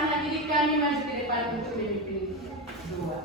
anak didik kami maju ke depan untuk memimpin dua.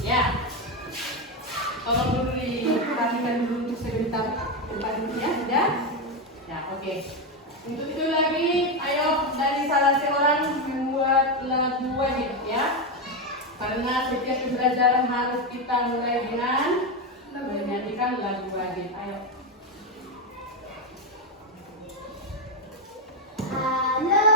Ya, tolong dulu diperhatikan dulu untuk sebentar tempat duduknya, sudah? Ya, oke. Untuk itu lagi, ayo dari salah seorang buat lagu wajib ya. Karena setiap pembelajaran harus kita mulai dengan menyanyikan lagu wajib. Ayo. Halo.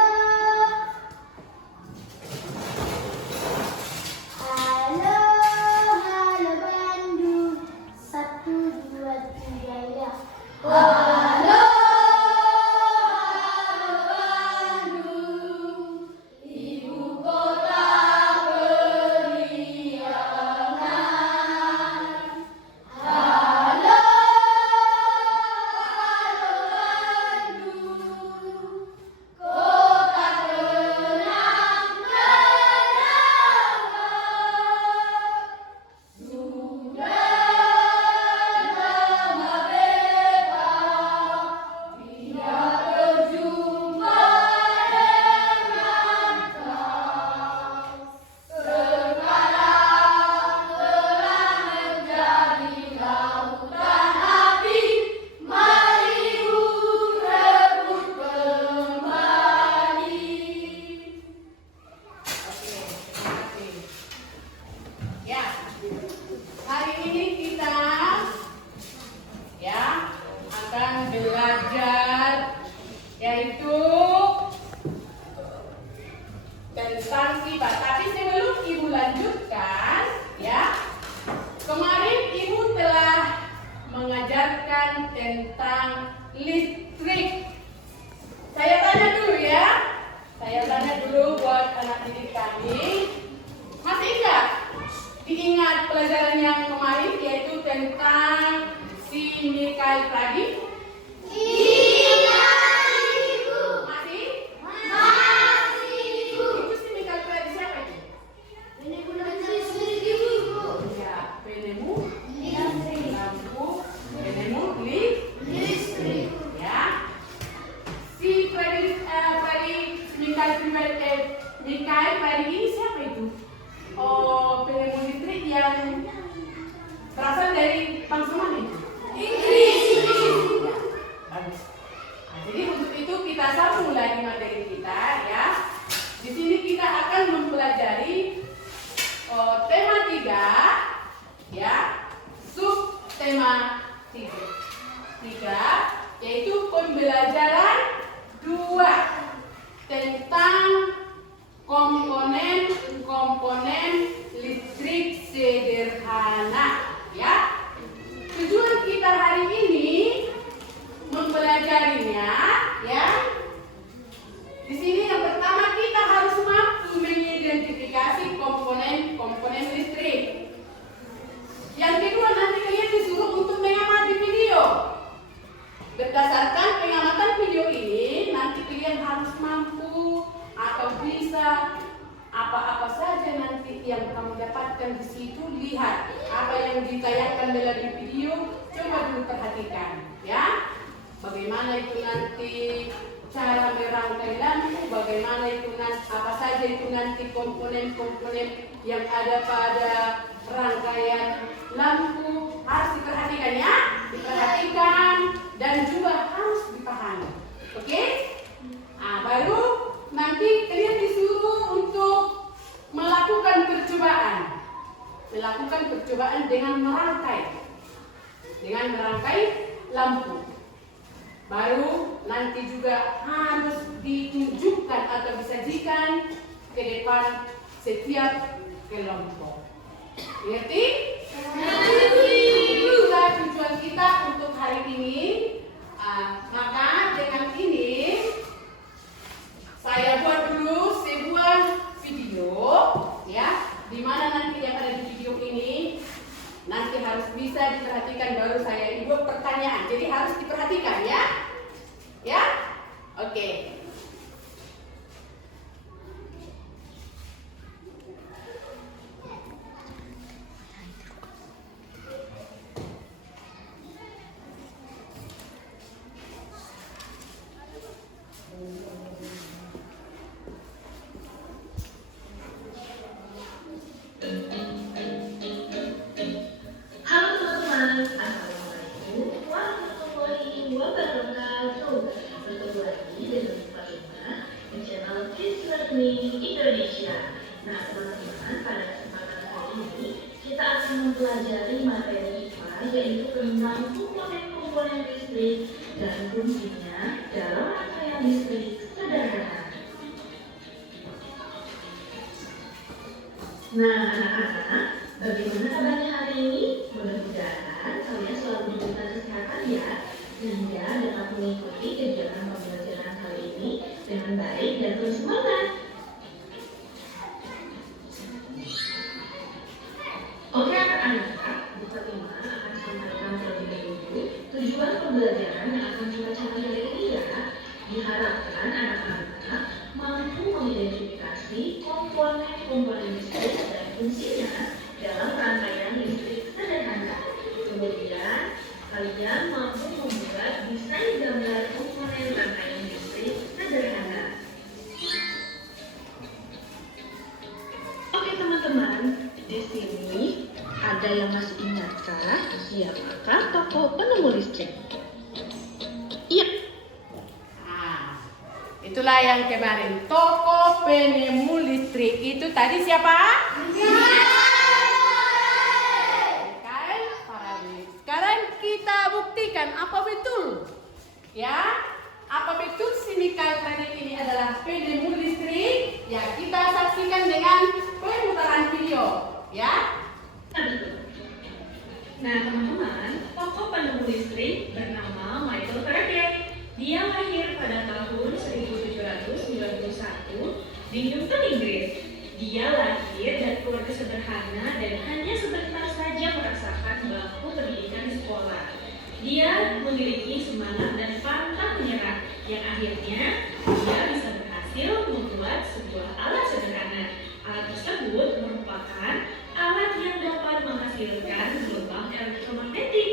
Yaitu tentang sifat. Tapi sebelum ibu lanjutkan, ya, kemarin ibu telah mengajarkan tentang listrik. Saya tanya dulu ya, buat anak didik kami, masih ingat? Diingat pelajaran yang kemarin yaitu tentang si Mikael tadi? Mikael tadi ini siapa itu? Oh, penemu listrik yang berasal dari bangsa mana itu? Inggris. Ya, bagus. Nah, jadi untuk itu kita sambung lagi materi kita ya. Di sini kita akan mempelajari tema 3 ya, sub tema 3 yaitu pembelajaran 2 tentang komponen listrik sederhana ya. Tujuan kita hari ini mempelajarinya ya. Di sini yang pertama kita harus mampu mengidentifikasi komponen listrik. Yang kedua nanti kalian disuruh untuk mengamati video. Berdasarkan pengamatan video ini nanti kalian harus mampu atau bisa apa-apa saja nanti yang kamu dapatkan di situ, lihat apa yang ditayangkan melalui video, coba dulu perhatikan ya. Bagaimana itu nanti cara merangkai lampu, bagaimana itu nanti apa saja itu nanti komponen-komponen yang ada pada rangkaian lampu harus diperhatikan ya, diperhatikan dan juga harus dipahami. Oke? Nah, baru nanti kalian disuruh untuk melakukan percobaan dengan merangkai lampu. Baru nanti juga harus ditunjukkan atau disajikan ke depan setiap kelompok. Ngerti? Itulah tujuan kita untuk hari ini. listrik dan fungsinya dalam rangkaian listrik sederhana. Nah, anak-anak, bagaimana kabarnya hari ini? Mudah-mudahan kalian selalu diberikan kesehatan ya, sehingga dapat mengikuti kegiatan pembelajaran kali ini dengan baik dan penuh semangat. Oke anak-anak, Bu Fatimah akan sampaikan terlebih dahulu tujuan pembelajaran yang akan diwacanakan hari ini ya. Diharapkan anak-anak mampu mengidentifikasi komponen-komponen listrik dan fungsinya dalam rangkaian listrik sederhana. Kemudian, kalian mampu membuat desain gambar komponen rangkaian listrik sederhana. Oke teman-teman, di sini ada yang masih ingatkah siapakah tokoh penemu listrik? Iya. Nah, itulah yang kemarin toko penemu listrik itu tadi siapa? Mikael Faraday. Sekarang kita buktikan apa betul? Ya, apa betul si Mikael Faraday ini adalah penemu listrik? Ya, kita saksikan dengan pemutaran video, ya. Nah teman-teman, tokoh penemu listrik bernama Michael Faraday. Dia lahir pada tahun 1791 di Newton, Inggris. Dia lahir dari keluarga sederhana dan hanya sebentar saja merasakan bangku pendidikan di sekolah. Dia memiliki semangat dan pantang menyerah yang akhirnya dia bisa berhasil membuat sebuah alat sederhana. Alat tersebut merupakan alat yang dapat menghasilkan gelombang elektromagnetik.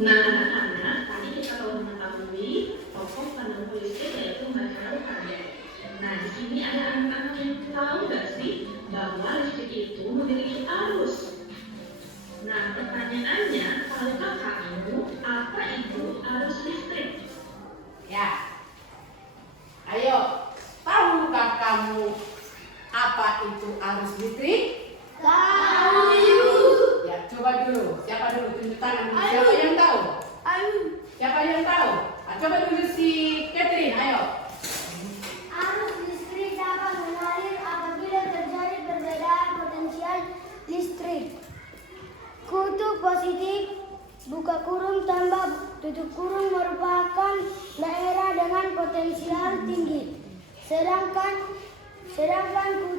Nah, anak-anak, tadi kita telah mengetahui tokoh penemu listrik yaitu Michael Faraday. Nah, di sini ada anak-anak yang tahu nggak sih bahwa listrik itu memiliki arus? Nah, pertanyaannya, tahukah kamu apa itu arus listrik? Ya. Ayo, tahukah kamu apa itu arus listrik? Tahu. Ya, coba dulu. Siapa dulu? Tunjuk tangan. Siapa yang tahu? Siapa yang tahu? Coba dulu si Catherine, ayo. Arus listrik dapat mengalir apabila terjadi perbedaan potensial listrik. Kutub positif, buka kurung tambah tutup kurung merupakan daerah dengan potensial tinggi. Sedangkan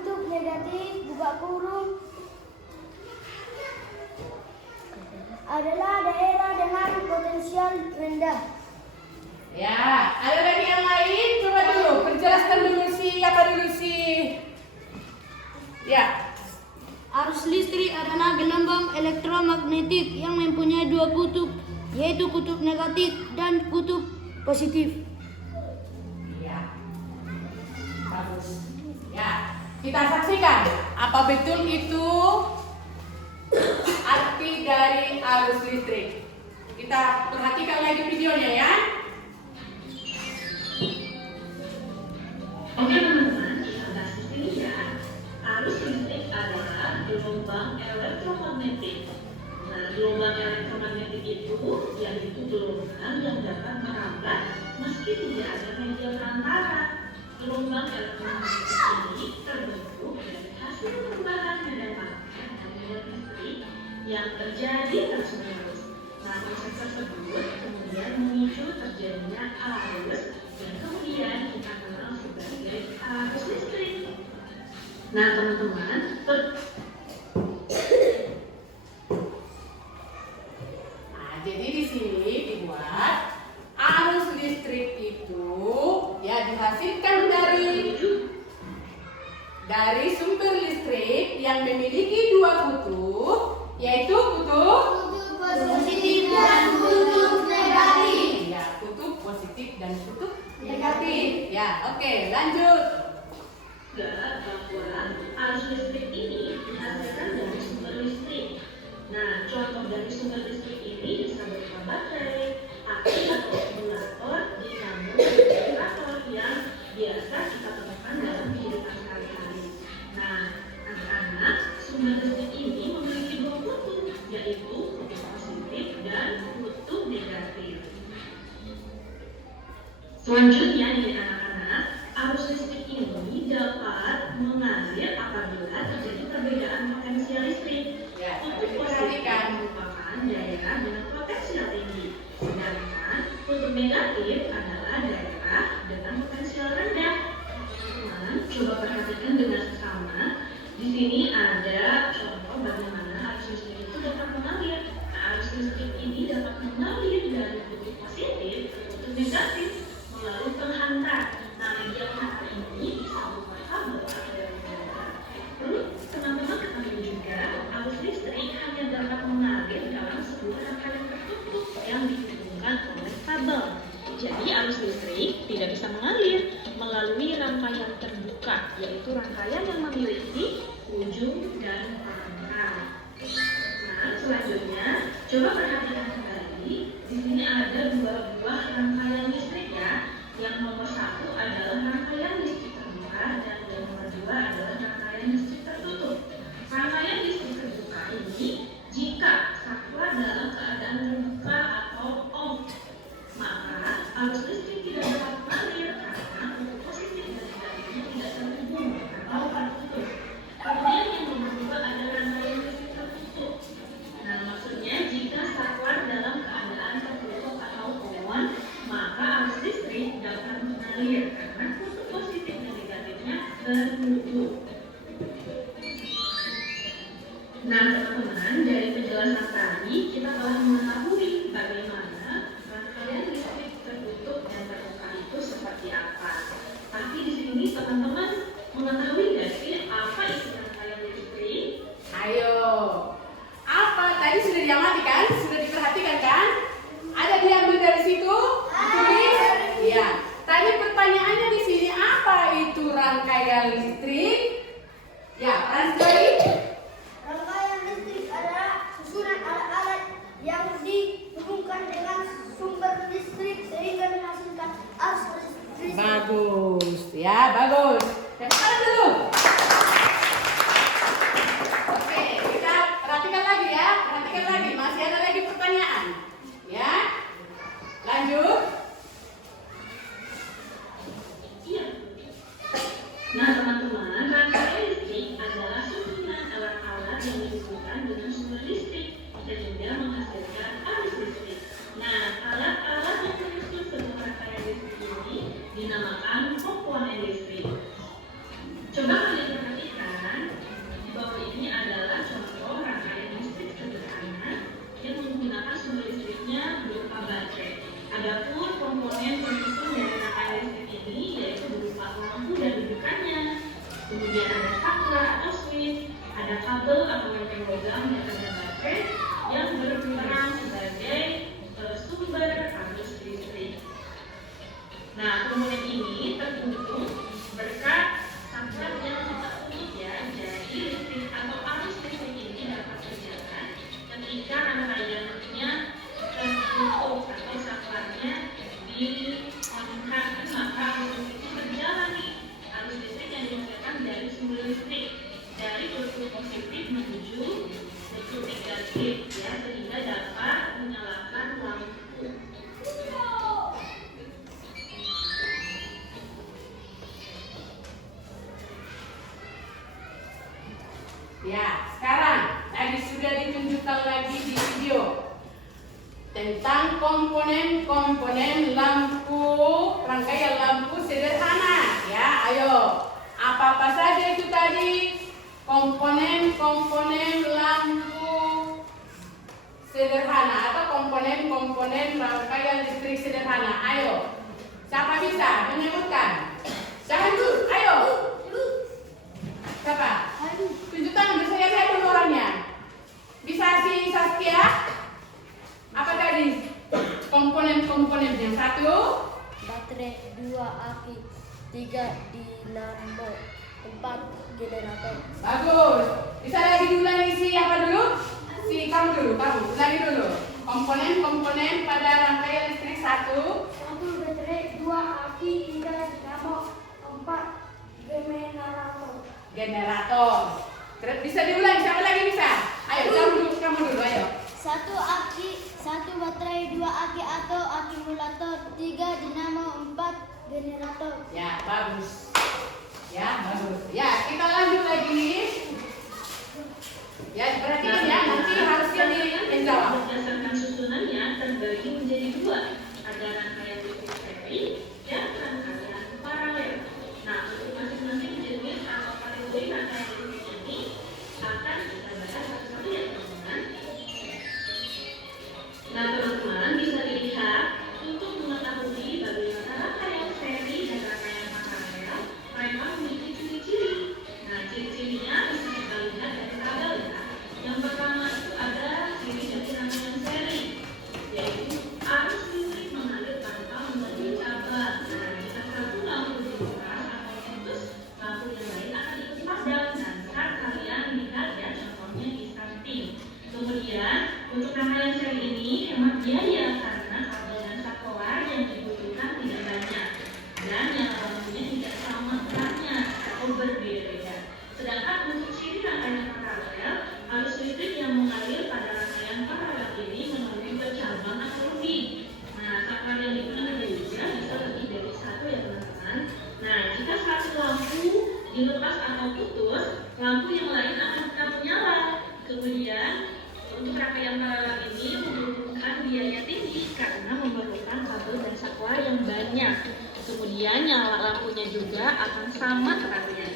kutub negatif, buka kurung adalah daerah dengan potensial rendah. Ya, ada lagi yang lain? Coba dulu, perjelaskan dulu apa dulu si. Ya. Arus listrik adalah gelombang elektromagnetik yang mempunyai dua kutub, yaitu kutub negatif dan kutub positif. Ya. Bagus. Ya, kita saksikan apa betul itu arti dari arus listrik. Kita perhatikan lagi videonya ya. Oke teman-teman, kita bahas di sini ya. Arus listrik adalah gelombang elektromagnetik. Nah, gelombang elektromagnetik itu yaitu gelombang yang dapat merambat meski tidak ada media perantara. Gelombang elektromagnetik ini terbentuk dari hasil perubahan medan magnet dan medan listrik yang terjadi terus-menerus. Nah, proses tersebut kemudian memicu terjadinya arus dan kemudian kita kenal sebagai arus listrik. Nah, teman-teman, Jadi di sini dibuat arus listrik itu ya dihasilkan dari sumber listrik yang memiliki dua kutub, yaitu kutub Positif dan kutub negatif. ya, kutub positif dan kutub negatif. Ya, oke, lanjut. bahwa arus listrik ini dihasilkan dari sumber listrik. Nah, contoh dari sumber listrik ini bisa berupa baterai, aki atau akumulator, dinamo, dan generator yang biasa kita temukan dalam kehidupan sehari-hari. Nah, anak-anak, sumber listrik ini memiliki dua kutub, yaitu kutub positif Selanjutnya nih anak-anak, arus listrik ini dapat mengalir apabila terjadi perbedaan potensial listrik. Ya, Kutub positif perhatikan. merupakan daerah dengan potensial tinggi, sedangkan kutub negatif adalah daerah dengan potensial rendah. Teman-teman, coba perhatikan dengan seksama. Di sini ada contoh bagaimana arus listrik itu dapat mengalir. Nah, arus listrik ini dapat mengalir dari kutub positif ke kutub negatif melalui penghantar. Nah, media penghantar ini bisa berupa kabel atau dari udara. Perlu teman-teman ketahui juga, arus listrik hanya dapat mengalir dalam sebuah rangkaian tertutup yang dihubungkan oleh kabel. Jadi arus listrik tidak bisa mengalir melalui rangkaian terbuka, yaitu rangkaian yang memiliki ujung dan pangkal. Nah, selanjutnya coba perhatikan kembali. Di sini ada dua buah rangkaian listrik ya. Yang nomor satu adalah rangkaian listrik terbuka dan yang nomor dua adalah rangkaian listrik tertutup. Rangkaian listrik terbuka ini jika saklar dalam keadaan terbuka atau off, maka arus listrik tidak dapat mengalir karena kutub positif dan negatifnya tidak terhubung atau tertutup. Kemudian yang nomor dua ada rangkaian listrik tertutup. Nah, maksudnya jika saklar dalam keadaan tertutup atau on, maka arus listrik dapat mengalir karena kutub positif dan negatifnya tertutup. Nah, teman-teman, dari penjelasan tadi kita telah mengetahui bagaimana rangkaian listrik tertutup dan terbuka itu seperti apa. Tapi di sini teman-teman mengetahui nggak sih apa isi rangkaian listrik? Ayo. Apa? Tadi sudah diamati kan? Sudah diperhatikan kan? Ada diambil dari situ? Ditulis? Iya. Tadi pertanyaannya di sini apa itu rangkaian listrik? Ya, Ransjari. Rangkaian listrik adalah susunan alat-alat yang dihubungkan dengan sumber listrik sehingga menghasilkan arus listrik. Bagus. Ya, bagus. Tepuk tangan dulu. Oke, kita perhatikan lagi ya. Perhatikan lagi. Masih ada lagi pertanyaan. Ya. Lanjut. Iya. Nah, teman-teman, rangkaian listrik adalah susunan alat-alat yang dihubungkan dengan sumber listrik sehingga menghasilkan arus listrik. Nah, alat-alat yang menyusun sebuah rangkaian listrik ini dinamakan komponen listrik. Coba kalian perhatikan, di bawah ini adalah contoh rangkaian listrik sederhana yang menggunakan sumber listriknya berupa baterai. Adapun komponen penyusun dari rangkaian listrik ini yaitu berupa lampu dan dudukannya. Kemudian ada saklar atau switch, ada kabel atau lempeng logam dan ada baterai yang berperan sebagai sumber arus listrik. Nah, komponen ini terhubung berkat saklar yang tertutup ya. Jadi listrik atau arus listrik ini dapat berjalan ketika rangkaiannya tertutup atau saklarnya diangkat, maka arus listrik itu berjalan nih. Arus listrik yang dihasilkan dari sumber listrik dari kutub positif menuju kutub negatif ya, sehingga dapat menyalakan lampu. Ya, sekarang tadi sudah ditunjukkan lagi di video tentang komponen-komponen lampu, rangkaian lampu sederhana. Ya, ayo. Apa-apa saja itu tadi? Komponen-komponen lampu sederhana atau komponen-komponen rangkaian listrik sederhana. Ayo. Siapa bisa menyebutkan? Jangan dulu, ayo. Siapa? Tunjuk tangan, bisa lihat dulu orangnya. Bisa si Saskia? Apa tadi? Komponen-komponen yang satu? Baterai, 2 aki, 3 dinamo, 4 generator. Bagus. Bisa lagi diulangi si apa dulu? Si kamu dulu, kamu. Ulangi dulu. Komponen-komponen pada rangkaian listrik satu. 1 baterai, 2 aki, 3 dinamo, 4 Generator. Terus bisa diulangi, siapa lagi bisa? Ayo, kamu dulu, ayo. 1 aki, 1 baterai, 2 aki atau akumulator, 3 dinamo, 4 generator. Ya, bagus. Ya, bagus. Ya, kita lanjut lagi. Ya, perhatikan ya, nanti harusnya dijawab. Berdasarkan susunannya terbagi menjadi dua, ada rangkaian listrik seri dan rangkaian paralel. Nah, untuk masing-masing jenis atau kategori rangkaian listrik ini akan kita bahas satu-satu ya teman-teman. Nah, teman-teman bisa dilihat untuk mengetahui bagaimana rangkaian seri dan rangkaian paralel, mereka memiliki ciri-ciri. Nah, ciri-cirinya bisa kita lihat dari tabel ya. Yang pertama itu ada ciri dari rangkaian seri, yaitu arus listrik mengalir tanpa memiliki cabang. Nah, jika satu lampu dibuka atau putus, lampu yang lain akan ikut padam. Nah, saat kalian lihat ya contohnya di samping. Kemudian untuk rangkaian seri ini hemat biaya karena kabel dan saklar yang dibutuhkan tidak banyak dan yang lampunya tidak sama beratnya atau berbeda-beda. Sedangkan untuk ciri rangkaian paralel, arus listrik yang mengalir pada rangkaian paralel ini melalui bercabang atau lebih. Nah, saklar yang digunakan juga bisa lebih dari satu ya teman-teman. Nah, jika satu lampu dilepas atau putus, lampu yang lain akan tetap menyala. Kemudian untuk rangkaian paralel ini membutuhkan biaya tinggi karena memerlukan kabel dan saklar yang banyak. Kemudian nyala lampunya juga akan sama keratnya.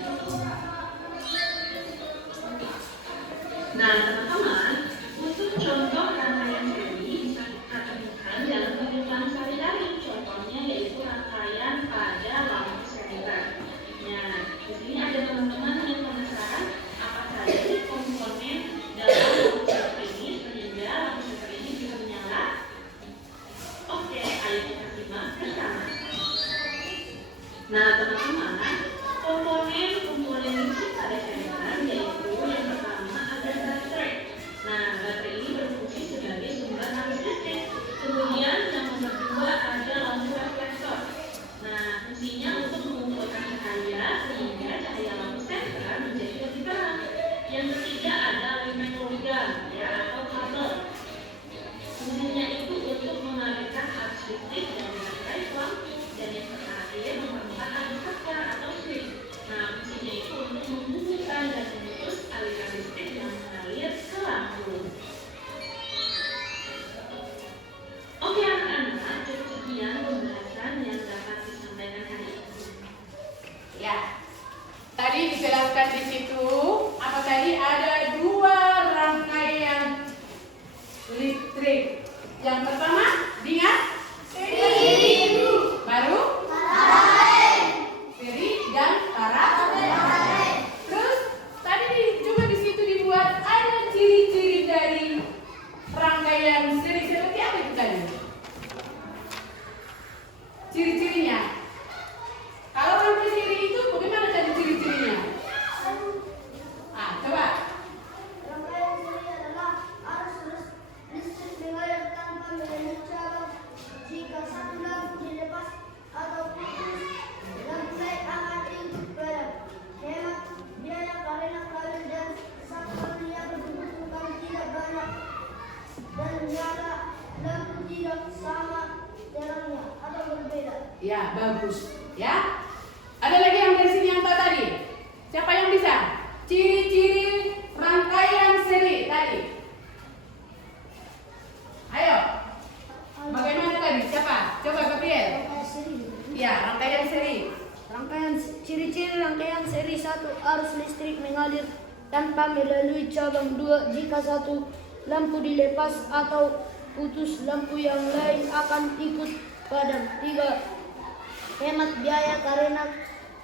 Nah, teman-teman, untuk contoh rangkaian seri bisa kita temukan dalam kehidupan sehari-hari. Contohnya yaitu rangkaian pada lampu seluler. Nah, di sini ada teman-teman yang penasaran apa saja sih komponen dalam lampu seluler ini sehingga lampu seluler ini bisa menyala. Oke, ayo kita simak bersama. Nah, teman-teman, komponen listrik pada seluler yaitu yang pertama ada baterai. Nah, baterai ini berfungsi sebagai sumber arus listrik. Kemudian yang nomor dua ada lampu reflektor. Nah, fungsinya untuk mengumpulkan cahaya sehingga cahaya lampu sentral menjadi lebih terang. Yang ketiga ada limen logam ya atau kabel. Fungsinya itu untuk mengalirkan arus listrik dari baterai ke lampu. Dan yang terakhir nomor empat ada saklar atau switch. Nah, fungsinya itu untuk menghubungkan dan memutus aliran listrik yang mengalir ke lampu. Oke anak-anak, cukup sekian pembahasan yang dapat disampaikan hari ini. Ya. Tadi dijelaskan di situ apa tadi ada dua rangkaian listrik. Yang pertama, diingat? Baru? Seri dan paralel. Terus tadi juga di situ dibuat ada ciri-ciri dari rangkaian seri seperti apa itu tadi? Ciri-cirinya. Kalau rangkaian seri itu bagaimana tadi ciri-cirinya? Coba. Rangkaian seri adalah arus listrik mengalir tanpa melalui cabang. Jika satu lampu dilepas atau putus, lampu lain akan ikut padam. Hemat biaya karena kabel dan saklar yang dibutuhkan tidak banyak dan nyala lampu tidak sama terangnya atau berbeda. Ya, bagus. Ya. Ada lagi yang dari sini yang tahu tadi? Siapa yang bisa? Ciri-ciri rangkaian seri tadi. Ayo. Bagaimana tadi? Siapa? Coba Gabriel. Rangkaian seri. Ya, rangkaian seri. Ciri-ciri rangkaian seri 1, arus listrik mengalir tanpa melalui cabang. 2, jika satu lampu dilepas atau putus, lampu yang lain akan ikut padam. 3, hemat biaya karena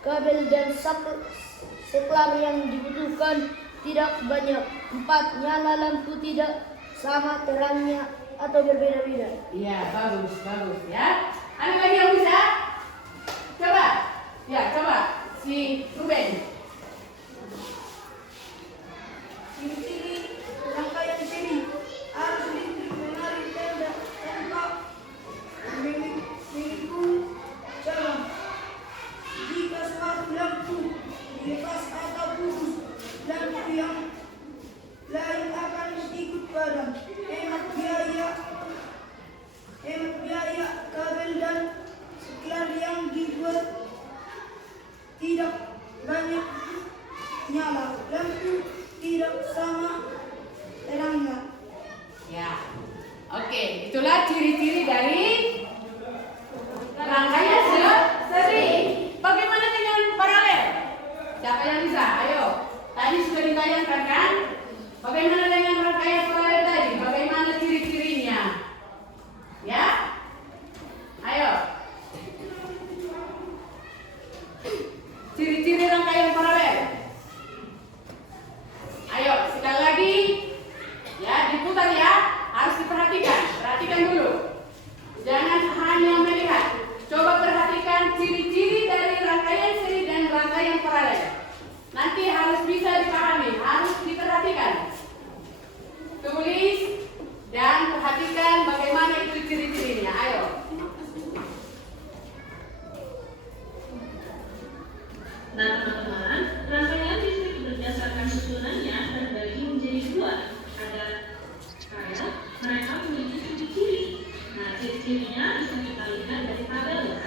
kabel dan saklar yang dibutuhkan tidak banyak. 4, nyala lampu tidak sama terangnya atau berbeda-beda. Iya, bagus ya. Ada lagi yang bisa? Coba. Ya, coba si Ruben. Ciri-ciri rangkaian seri arus listrik mengalir tanpa mengikuti cabang. Jika suatu lampu dilepas atau putus, lampu yang lain akan ikut padam. Hemat biaya kabel dan saklar yang dibuat ciri-ciri dari rangkaian seri. Bagaimana dengan paralel? Siapa yang bisa? Ayo. Tadi sudah ditayangkan kan? Bagaimana dengan rangkaian paralel tadi? Bagaimana ciri-cirinya? Ya? Ayo. Ciri-ciri rangkaian paralel. Ayo, sekali lagi. Ya, diputar ya. Harus diperhatikan. Perhatikan dulu. Jangan hanya melihat. Coba perhatikan ciri-ciri dari rangkaian seri dan rangkaian paralel. Nanti harus bisa dipahami, harus diperhatikan. Tulis dan perhatikan bagaimana itu ciri-cirinya. Ayo. Nah, teman-teman, rangkaian listrik berdasarkan susunannya terbagi menjadi dua. Ada kayak mereka memiliki ciri-ciri. Nah, ciri-cirinya bisa kita lihat dari tabel ya.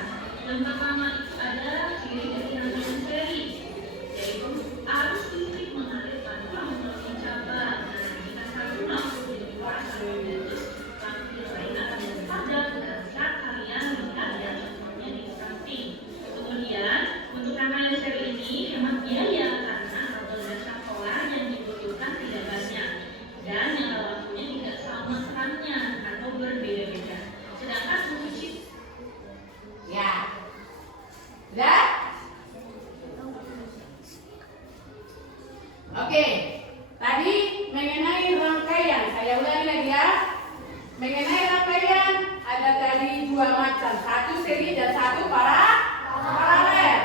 Yang pertama itu ada ciri dari rangkaian seri, yaitu arus listrik mengalir tanpa melalui cabang. Nah, jika satu lampu di luar putus, lampu yang lain akan padam dan saat kalian melihat ya contohnya di samping. Kemudian untuk rangkaian seri ini hemat biaya karena kabel dan saklar yang dibutuhkan tidak banyak dan nyala lampunya tidak sama terangnya atau berbeda-beda. Sedangkan untuk chip Ya. Sudah? Oke. Tadi mengenai rangkaian, saya ulangi lagi ya. Mengenai rangkaian ada tadi dua macam, satu seri dan satu paralel.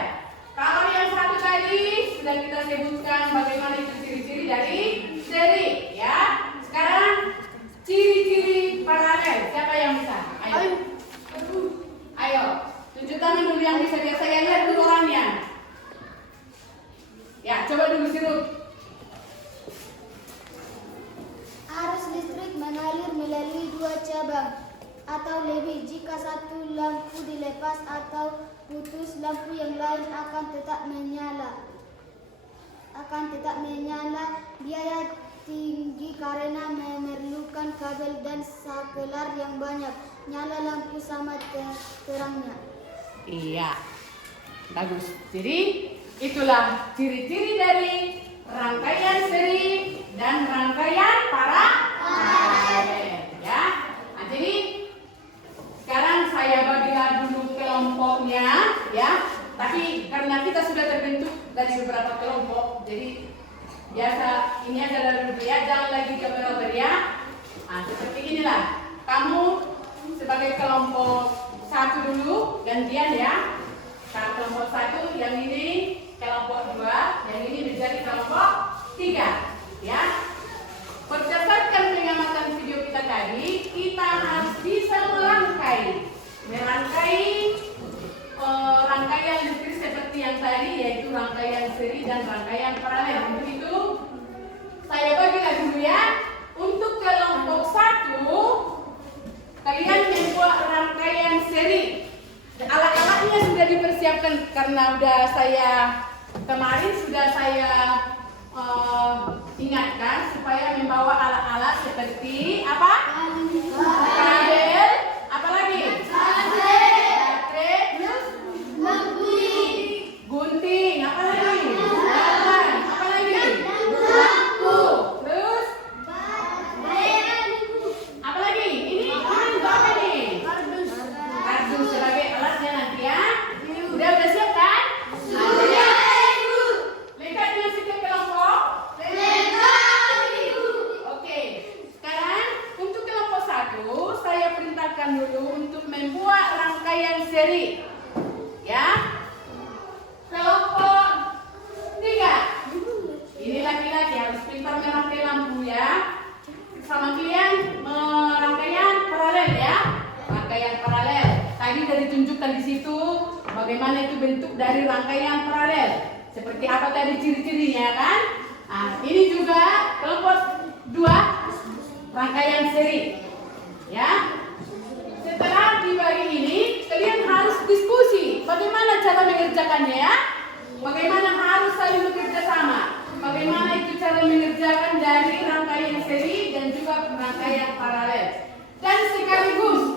Kalau yang satu tadi sudah kita sebutkan bagaimana itu ciri-ciri dari seri, ya. Sekarang ciri-ciri paralel, siapa yang bisa? Ayo. Ayo, tunjuk tangan dulu yang bisa, biar saya lihat dulu orangnya. Ya, coba dulu sirup. Arus listrik mengalir melalui dua cabang atau lebih. Jika satu lampu dilepas atau putus, lampu yang lain akan tetap menyala. Biaya tinggi karena memerlukan kabel dan saklar yang banyak. Nyala lampu sama terangnya. Iya, bagus. Jadi itulah ciri-ciri dari rangkaian seri dan rangkaian paralel. Ya, nah, jadi sekarang saya bagilah dulu kelompoknya, ya. Tapi karena kita sudah terbentuk dari beberapa kelompok, jadi biasa ini adalah dulu ya, jangan lagi gambar ya. Nah, seperti inilah. Kamu sebagai kelompok satu dulu, gantian ya. Kelompok satu, yang ini kelompok dua, yang ini menjadi kelompok tiga, ya. Berdasarkan pengamatan video kita tadi, kita harus bisa merangkai rangkaian listrik seperti yang tadi, yaitu rangkaian seri dan rangkaian paralel. Untuk itu, saya bagilah dulu ya. Untuk kelompok satu, kalian membuat rangkaian seri. Alat-alatnya sudah dipersiapkan karena kemarin sudah saya ingatkan supaya membawa alat-alat seperti apa? Kabel, apa lagi? Baterai, gunting, apa lagi? Gaban, apa lagi? Lampu, terus apa lagi? Ini apa nih? Kardus sebagai alatnya nanti ya. Udah siap kan? Lengkap dengan setiap kelompok? Oke. Sekarang untuk kelompok satu, saya perintahkan dulu untuk membuat rangkaian seri. Ya. Kelompok tiga. Ini laki-laki harus pintar merangkai lampu ya. Sama kalian rangkaian paralel ya. Rangkaian paralel. Tadi sudah ditunjukkan di situ bagaimana itu bentuk dari rangkaian paralel. Seperti apa tadi ciri-cirinya kan? Nah, ini juga kelompok dua, rangkaian seri. Ya. Setelah dibagi ini, kalian harus diskusi bagaimana cara mengerjakannya ya. Bagaimana harus saling bekerja sama. Bagaimana itu cara mengerjakan dari rangkaian seri dan juga rangkaian paralel. Dan sekaligus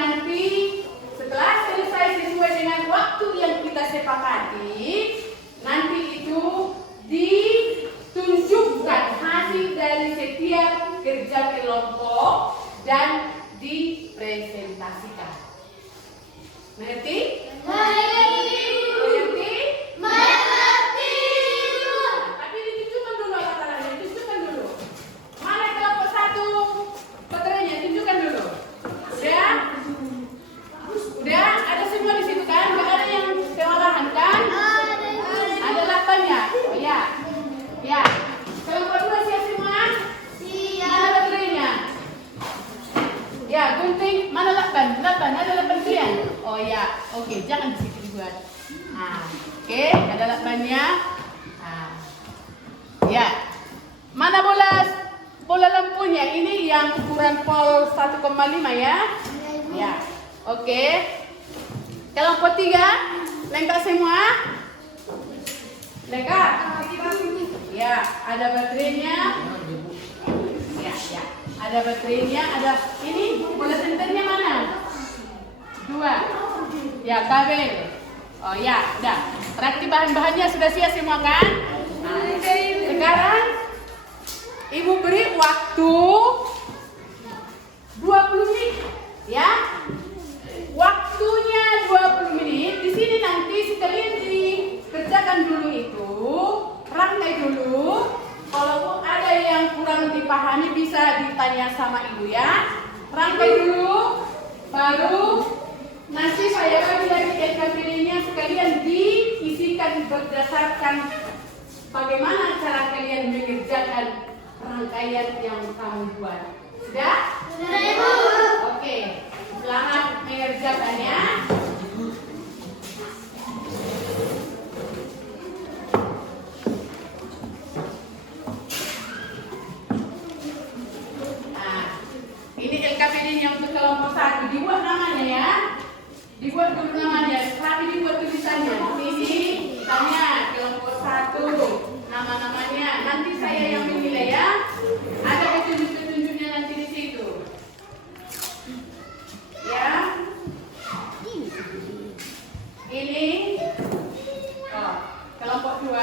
nanti setelah selesai sesuai dengan waktu yang kita sepakati, nanti itu ditunjukkan hasil dari setiap kerja kelompok dan dipresentasikan. Mengerti? Mengerti? Tapi ditunjukkan dulu alat-alatnya, ditunjukkan dulu. Mana kelompok 1 baterainya, tunjukkan dulu. Udah? Ada semua di situ kan? Gak ada yang kewalahan kan? Ada 8-nya. Oh ya. Ya. Kelompok 2 siap semua? Mana baterainya? Ya, gunting. Mana 8? 8. Ada 8 pilihan. Oh ya. Oke, jangan di situ dibuat. Nah, oke, ada 8-nya. Nah. Ya. Mana bola lampunya? Ini yang ukuran pol 1,5 ya. Ya. Oke. Kelompok 3 lengkap semua? Lengkap? Ya, ada baterainya. Ya. Ada baterainya, ada ini bola senternya mana? 2. Ya, kabel. Oh ya, udah. Berarti bahan-bahannya sudah siap semua kan? Nah, sekarang Ibu beri waktu 20 menit, ya. Waktunya 20 menit. Di sini nanti sekalian dikerjakan dulu itu, rangkai dulu. Kalau ada yang kurang dipahami bisa ditanya sama ibu ya. Rangkai dulu, baru nanti saya bagi lagi LKPD-nya sekalian diisikan berdasarkan bagaimana cara kalian mengerjakan rangkaian yang kamu buat. Sudah? Sudah, Ibu. Oke. Selamat mengerjakannya. Nah, ini LKPD-nya untuk kelompok 1. Dibuat namanya ya. Dibuat dulu namanya. Tapi dibuat tulisannya. Ini misalnya kelompok 1. Nama-namanya. Nanti saya yang menilai ya. Ada petunjuk-petunjuknya nanti di situ. Ya. Ini kelompok 2.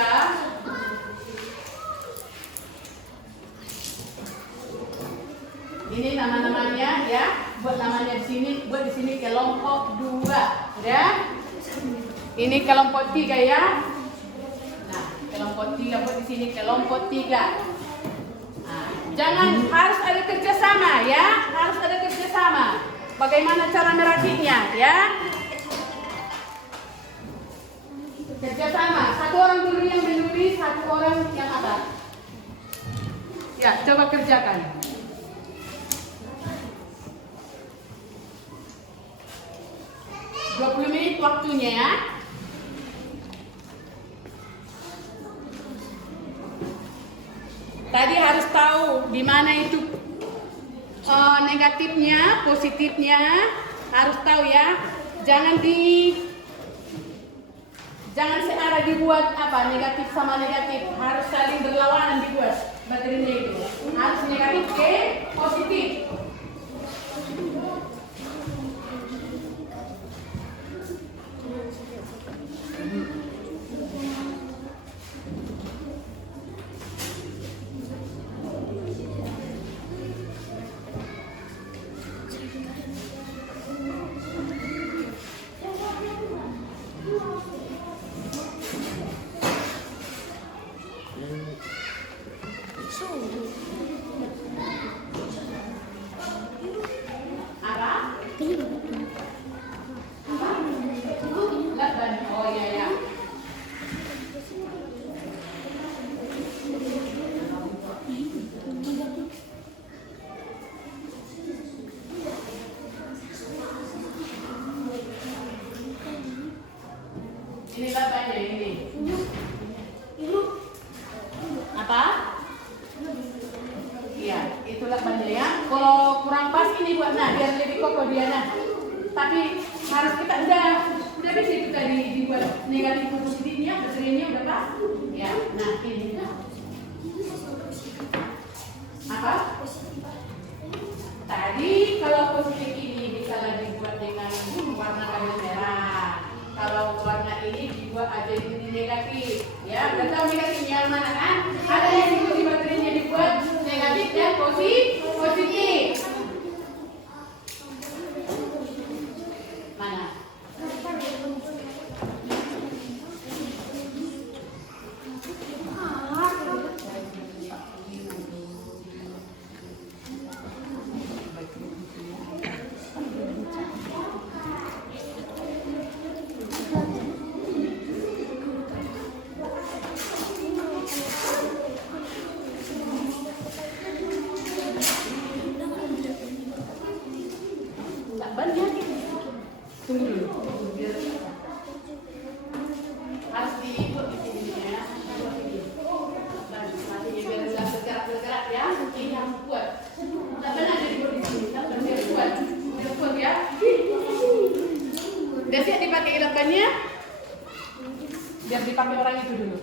Ini nama-namanya ya. Buat namanya di sini, buat di sini kelompok 2, ya. Ini kelompok 3 ya. Nah, kelompok 3 buat di sini kelompok 3. Nah, jangan harus ada kerjasama ya, harus ada kerjasama. Bagaimana cara merakitnya ya? Kerjasama. Satu orang dulu yang menulis, satu orang yang apa? Ya, coba kerjakan. ...20 menit waktunya ya. Tadi harus tahu di mana itu negatifnya, positifnya, harus tahu ya. Jangan searah dibuat apa negatif sama negatif, harus saling berlawanan dibuat baterainya itu. Harus negatif ke positif. Ini lapanya ini. Apa? Iya, itu lapanya ya. Kalau kurang pas ini buat biar lebih kokoh dia nah. Tapi harus kita udah bisa itu tadi dibuat negatif positifnya, baterainya udah pas. Ya, nah ini. Apa? Tadi kalau positif ini bisa lagi buat kami kasih yang mana kan? Ada yang ikuti baterainya dibuat negatif dan positif. Mana? Tak banyak. Tunggu dulu. Harus diikut di sini ya. Nanti biar nggak bergerak ya. Ini yang kuat. Tak benar jadi di sini. Tak benar biar kuat. Biar kuat ya. Udah siap dipakai ilapannya? Biar dipakai orang itu dulu.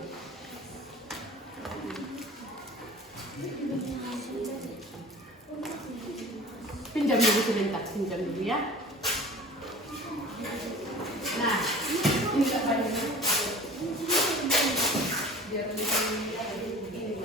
Pinjam dulu sebentar, pinjam dulu ya. Nah, ini tak banyak. Biar bisa lihat begini.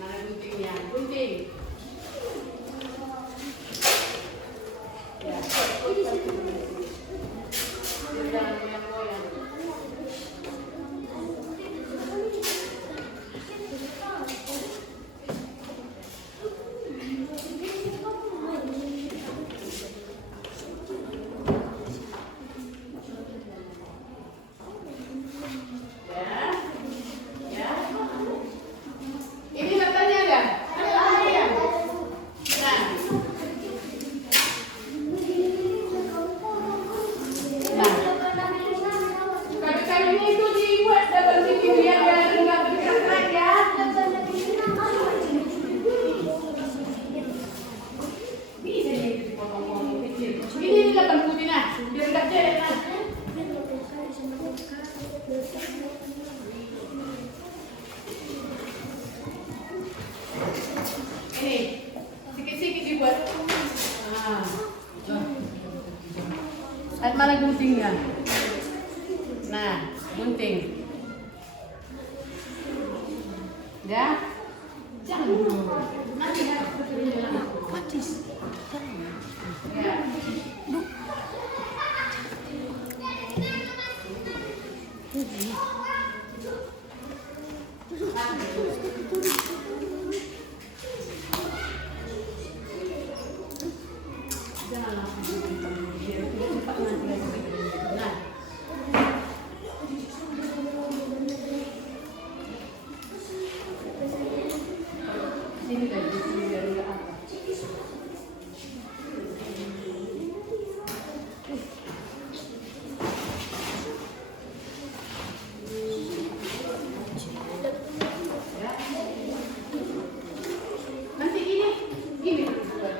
Mana guntingnya? Gunting. Ya. Jangan goyang-goyang. Ya. Ini matanya ada? Ada. Nah. Kayu-kayunya itu dibuat double titik biar nggak bergerak ya. Bisa jadi dipotong-potong kecil. Ini 8 putih nah, biar nggak jelek nah. Ini sikit-sikit dibuat. Mana guntingnya? Nah, gunting. Ya, jangan dulu. Nanti harus betul-betul. Ya. Jangan langsung biar tidak cepat nanti lagi. Nah. Sini lagi, sini biar enggak apa. Ya. Nanti ini dibuat.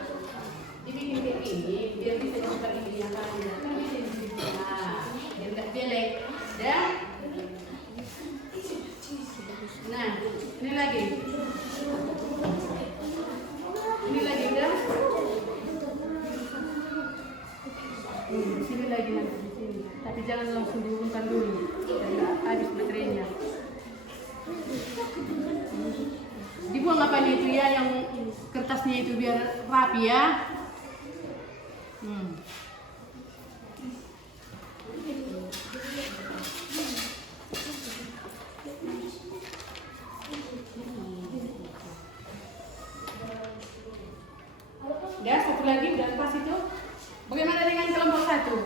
Dibikin kayak gini, biar bisa cepat ini yang lain. Kan bisa dibikin. Nah, biar enggak jelek. Dan nah, ini lagi. Ini lagi kan? Sini lagi nanti di sini. Tapi jangan langsung diurungkan dulu. Karena habis baterainya. Dibuang apanya itu ya, yang kertasnya itu biar rapi ya. Ya, satu lagi udah pas itu. Bagaimana dengan kelompok 1?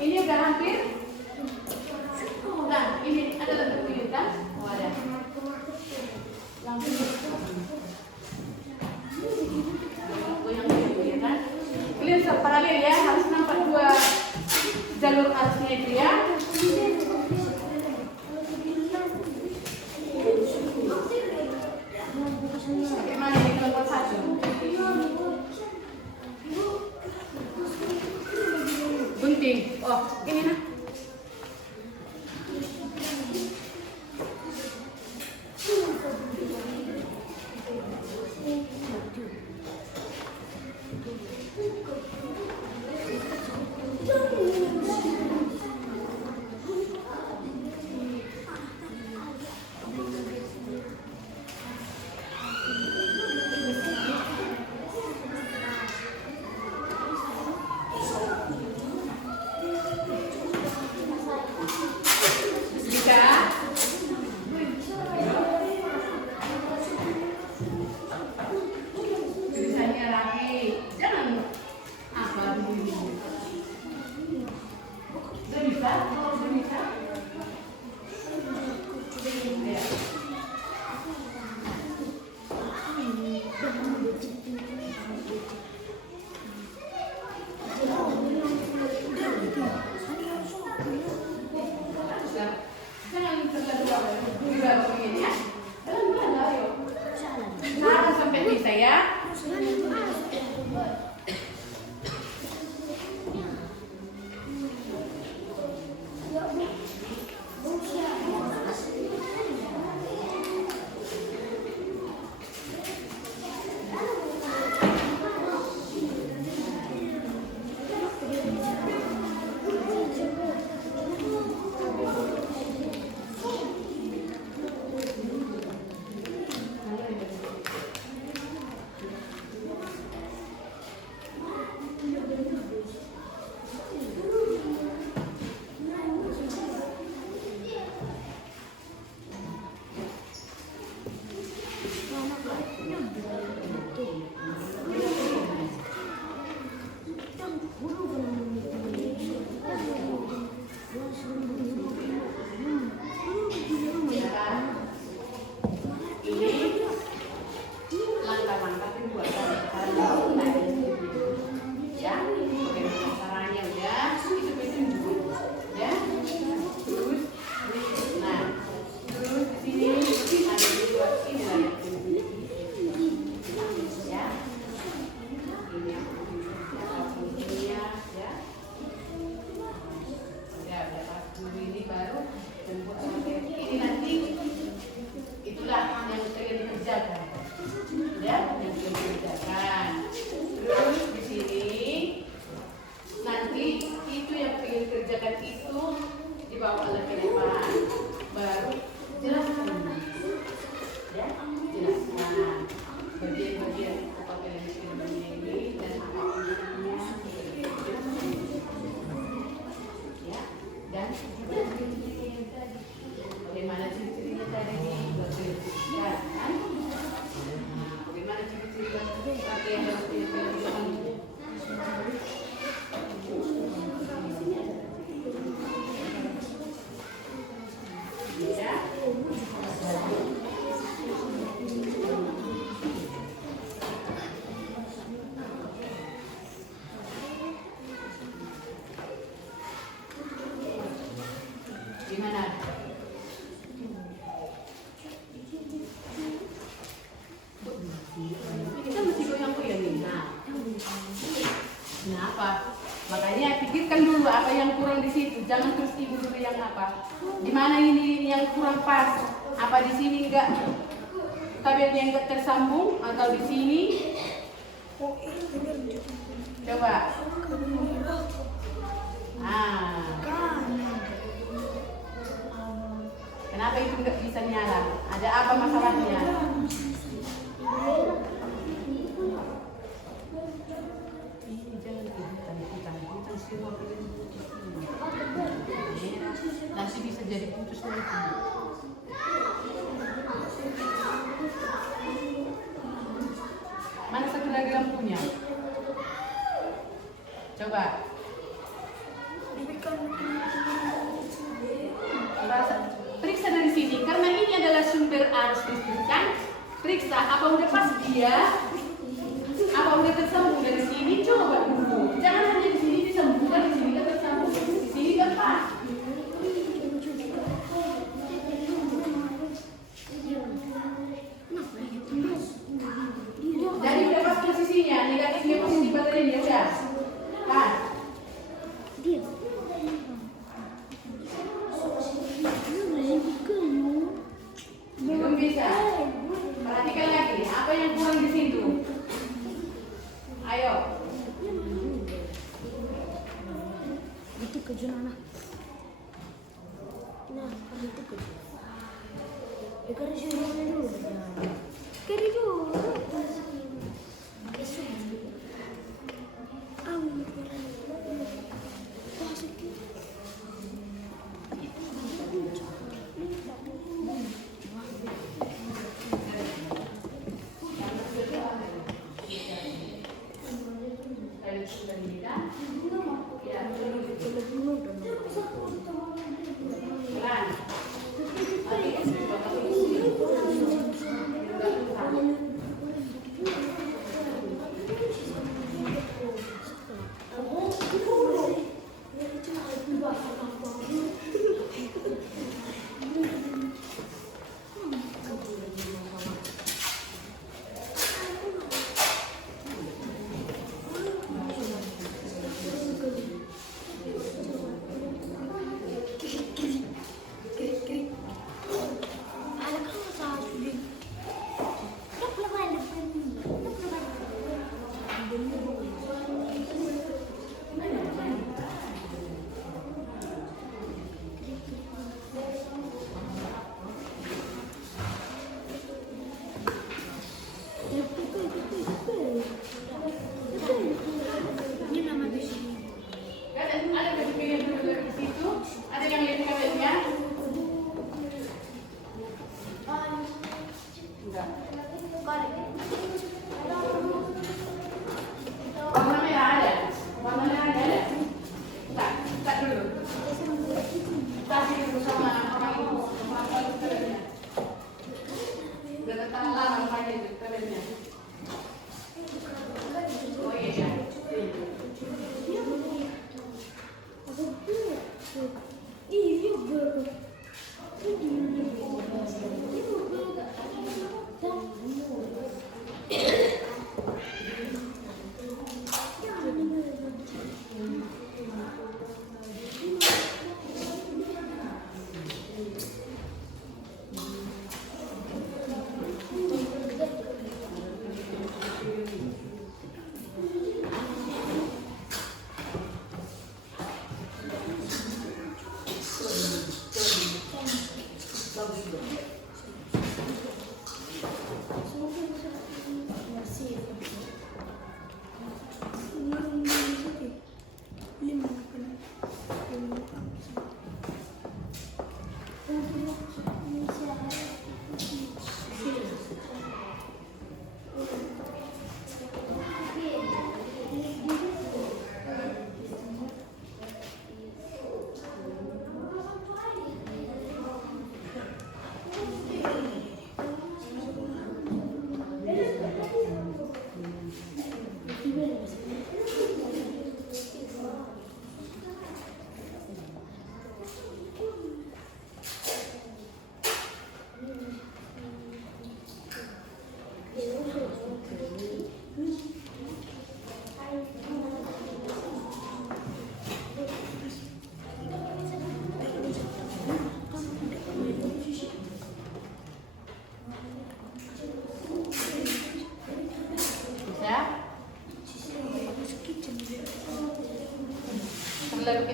Ini udah hampir. Nah, ini ada lagi ini kan? Oh, ada. Langsung. Goyang gitu ya kan? Kalian paralel ya, harus nampak dua jalur arusnya itu ya. Bagaimana ini kelompok 1? Gunting. Oh, ini nah. dibawa ke depan, baru jelaskan. Ya, jelaskan bagian-bagian apa kalian ini dan apa gunanya. Ya, dan bagaimana ciri-cirinya tadi dijelaskan kan? Bagaimana ciri-ciri pakaian yang ini? Ya. Gimana? Kita mesti goyang-goyang nih. Nah, apa? Makanya pikirkan dulu apa yang kurang di situ. Jangan terus ibu dulu yang apa. Di mana ini yang kurang pas? Apa di sini enggak kabelnya enggak tersambung atau di sini? Coba. Kenapa itu enggak bisa nyala? Ada apa masalahnya? Nanti bisa jadi putus lagi. Mana satu lagi lampunya? Coba. Periksa dari sini karena ini adalah sumber arus listrik kan? Periksa apa udah pas dia? Apa udah tersambung dari sini? Coba dulu. Jangan hanya di sini disambungkan, di sini kan tersambung, di sini kan pas. Jadi udah pas posisinya, negatifnya posisi baterainya udah. Kan? Belum bisa. Perhatikan lagi, apa yang kurang di situ? Ayo. Itu kejuan anak. Nah, itu kejuan. Karena sih dulu. Kiri dulu.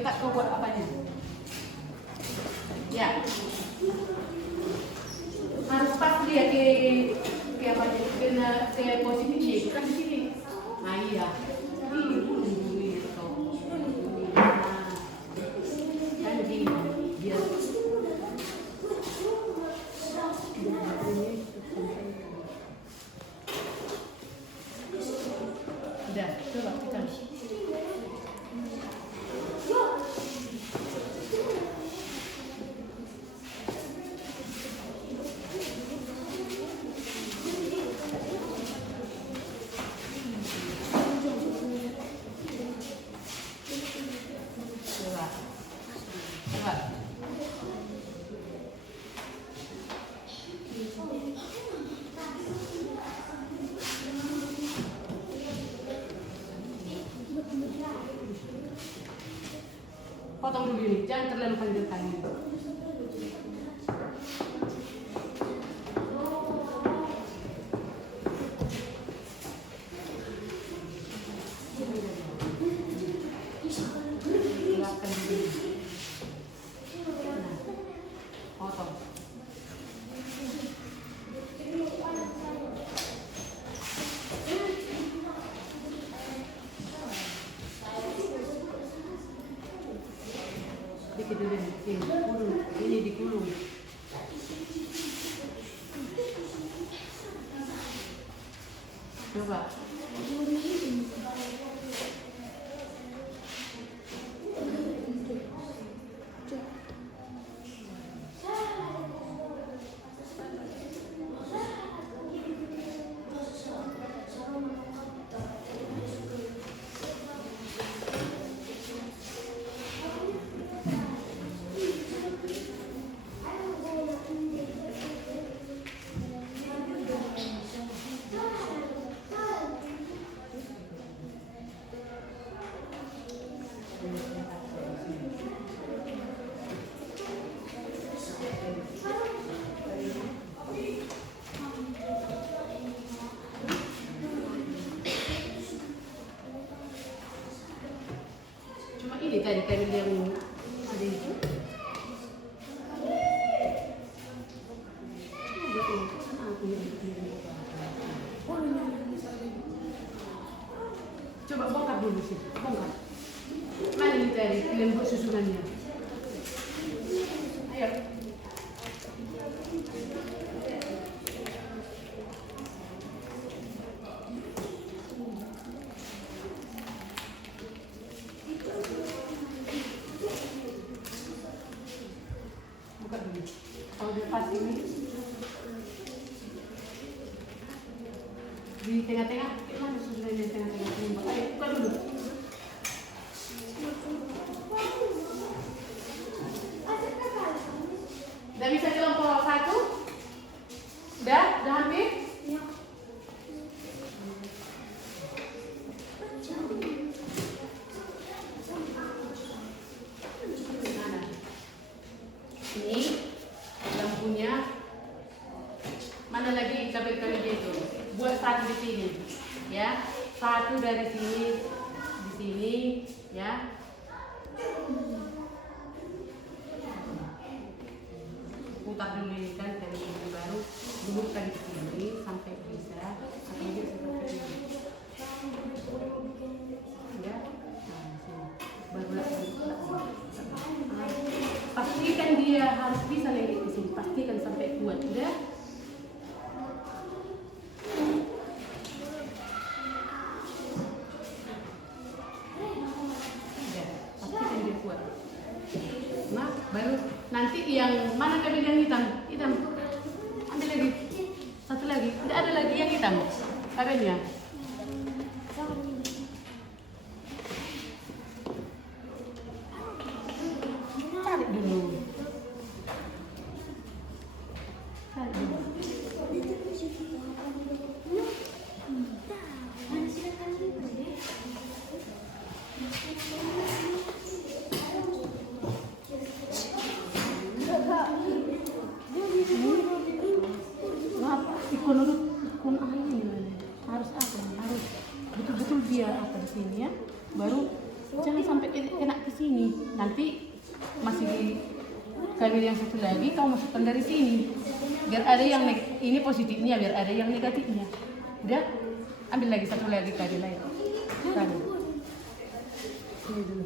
Lihat kau buat apanya. Ya. Harus pas dia ke apa ke posisi dia itu kan di sini. Nah iya. Ini dulu ya kau. Nah, kan gini dia. Udah, coba kita. Coba. Coba. Potong dulu ini, jangan terlalu panjang tangan. Gelapkan dulu. Nah, potong. Dikit dulu nih, sini, gulung. Ini digulung. Coba. Cuma ini tadi kayak yang ada itu. Coba bongkar dulu sih, bongkar. Mana ini tadi lembut susunannya? Ayo. Buka dulu. Kalau dia pas ini di tengah-tengah, mana susunannya di tengah-tengah? Ayo, buka dulu. Udah bisa kelompok satu? Udah hampir? Mana? Ini lampunya. Mana lagi kabel-kabel itu? Buat satu di sini, ya. Satu dari sini, di sini, ya. Putar dulu ini kan dari sini baru dudukkan di sini sampai bisa atau mungkin seperti ini. Ya, nah di sini baru pastikan dia harus bisa lagi di sini. Pastikan sampai kuat, udah. Pastikan dia kuat. Nah, baru nanti yang mana kabel yang hitam? Hitam. Ambil lagi. Satu lagi. Tidak ada lagi yang hitam. Kabelnya. Cari dulu. Cari dulu. Ikon harus apa? masih diambil yang satu lagi, kamu masukkan dari sini. Biar ada yang ini positifnya, biar ada yang negatifnya. Udah, ambil lagi satu lagi kali lain. Kali. Ini dulu.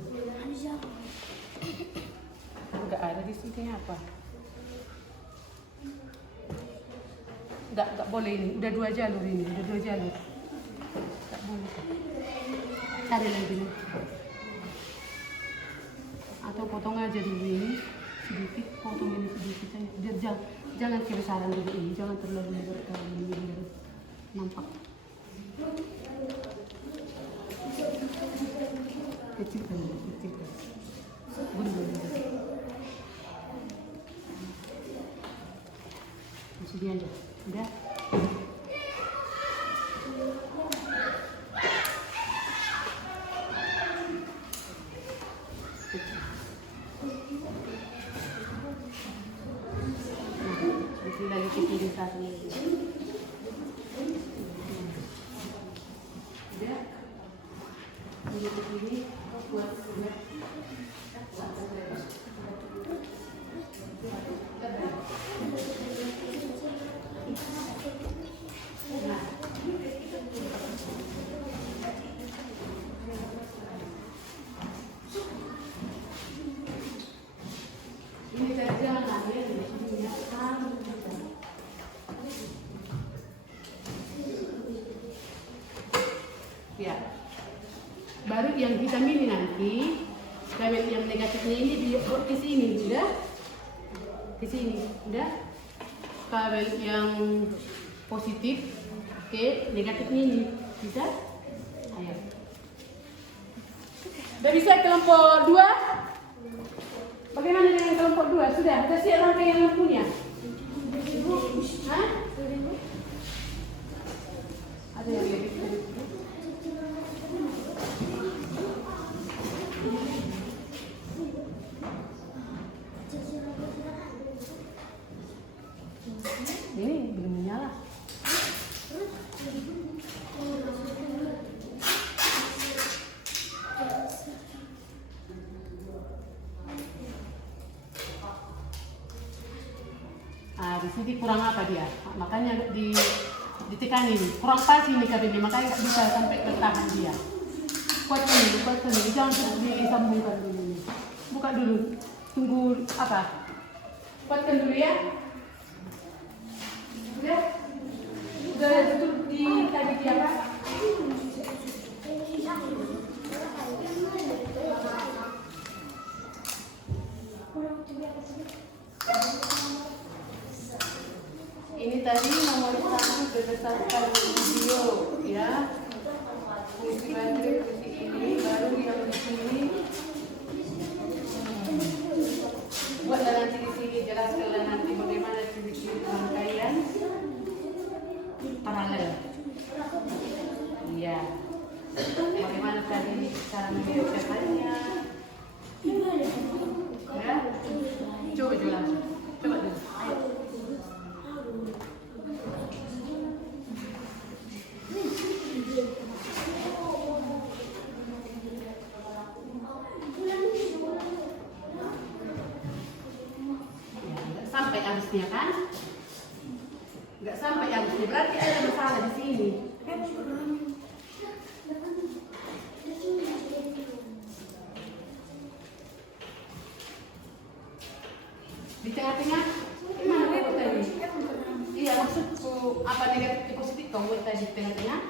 Enggak ada di sini apa? Enggak boleh ini. Udah 2 jalur ini, udah 2 jalur. Enggak boleh. Cari lagi nih. Atau potong aja dulu ini sedikit, potong ini sedikit saja. Biar jangan kebesaran dulu ini, jangan terlalu lebar kali ini biar nampak. Kecilkan, kecilkan. Gunung. Sini aja, udah. Lagi ke kiri satu lagi. Udah. Ini ke kiri, buat udah. Ini saja ngambil di sini ya. Ya, baru yang hitam ini nanti, kabel yang negatifnya ini dibuat ke sini, udah? Ke sini, udah? Kabel yang positif ke negatifnya ini, bisa? Ayo. Udah bisa kelompok 2? Bagaimana dengan kelompok 2? Sudah siap rangkaian lampunya? Hah? Ada yang lebih? Ini belum menyala. Di sini kurang apa dia? Makanya ditekan ini. Kurang pas ini kabelnya, makanya nggak bisa sampai bertahan dia. Kuatkan dulu, jangan disambungkan dulu. Buka dulu, tunggu apa? Kuatkan dulu ya. Udah tutup di tadi dia apa? Ini tadi nomor 1 berdasarkan video ya. Fungsi baterai fungsi ini, baru yang di sini. Buatlah nanti di sini, jelaskanlah nanti bagaimana ciri-ciri rangkaian paralel. Iya. Bagaimana tadi cara membedakannya? Ya. Coba jelas. Coba dulu. Ayo. Sampai habisnya kan? Nggak sampai habisnya, berarti ada masalah di sini. Di tengah-tengah, gimana buat tadi? Iya, maksudku apa negatif positif kamu buat tadi di tengah-tengah?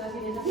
sebelah sini tapi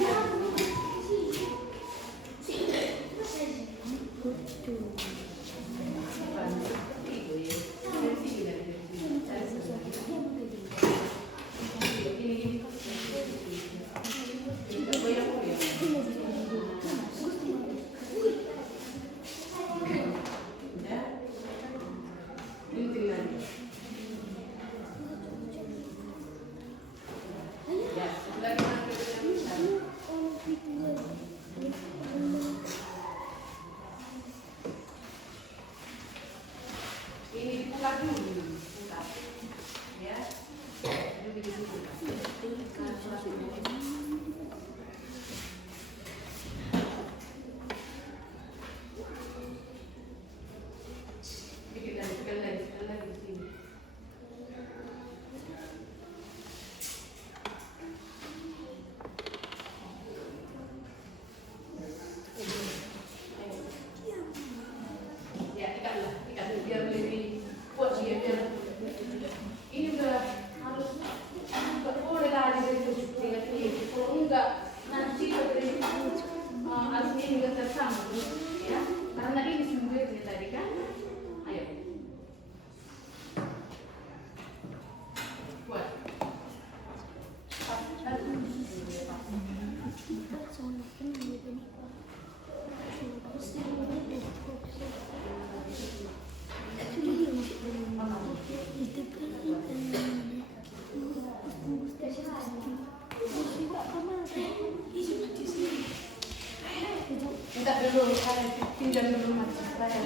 minta dulu kalian pinjam dulu mas saya.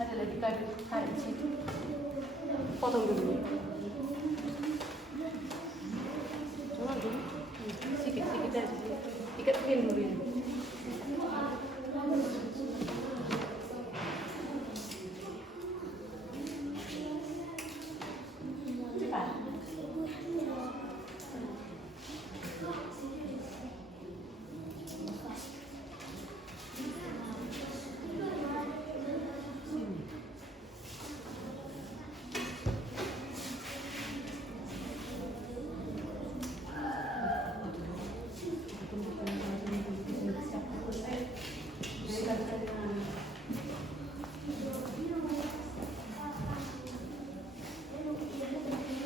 Ada lagi tadi di situ. Potong dulu. Coba dulu. Sikit-sikit aja. Ikat pin dulu ini. Cepat.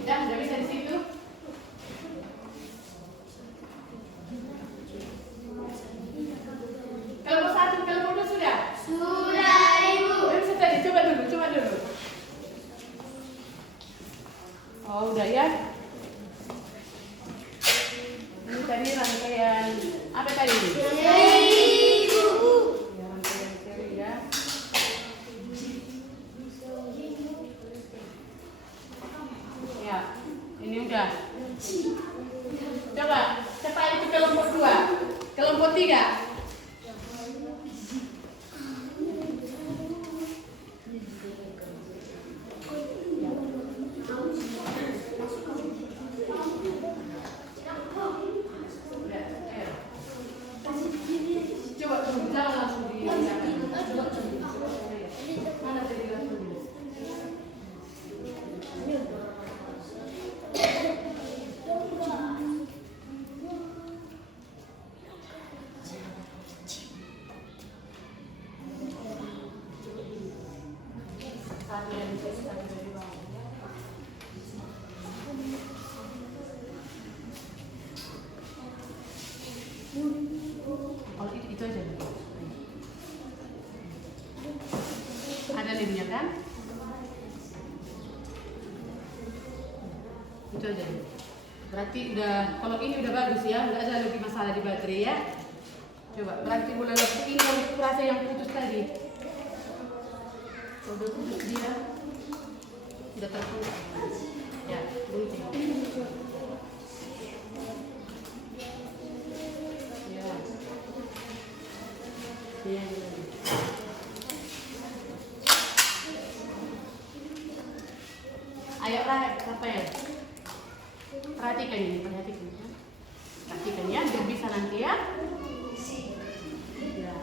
Udah bisa di situ. Kelompok 1, kelompok 2 sudah? Sudah, Ibu. Bisa tadi, coba dulu. Oh, udah ya. Ini tadi rangkaian apa tadi? Ibu. Ya, rangkaian seri ya. Ya, ini udah. Coba, cepat itu kelompok 2. Kelompok 3. Coba jangan langsung di mana tadi langsung. Itu aja. Berarti udah, kalau ini udah bagus ya, nggak ada lagi masalah di baterai ya. Coba, berarti mulai lampu ini yang rasa yang putus tadi. Kalau udah putus dia, udah terputus. Ya, berhenti. Ya. Ya. Ayo Rafael. Perhatikan ini, perhatikan ya. Perhatikan ya, biar bisa nanti ya. Ya.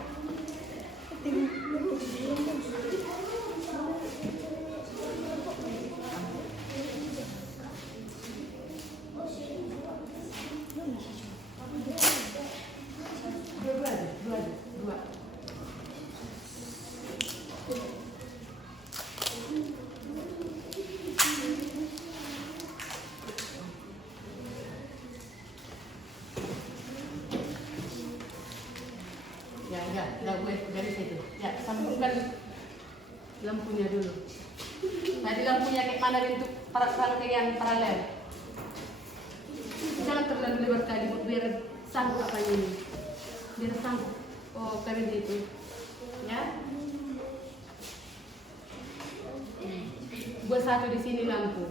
Dua. Ya, udah gue dari situ. Ya, sambungkan lampunya dulu. Tadi lampunya kayak mana bentuk yang paralel. Jangan terlalu lebar kali biar sanggup apa ini. Biar sanggup. Oh, kayak gitu. Ya. Buat satu di sini lampu.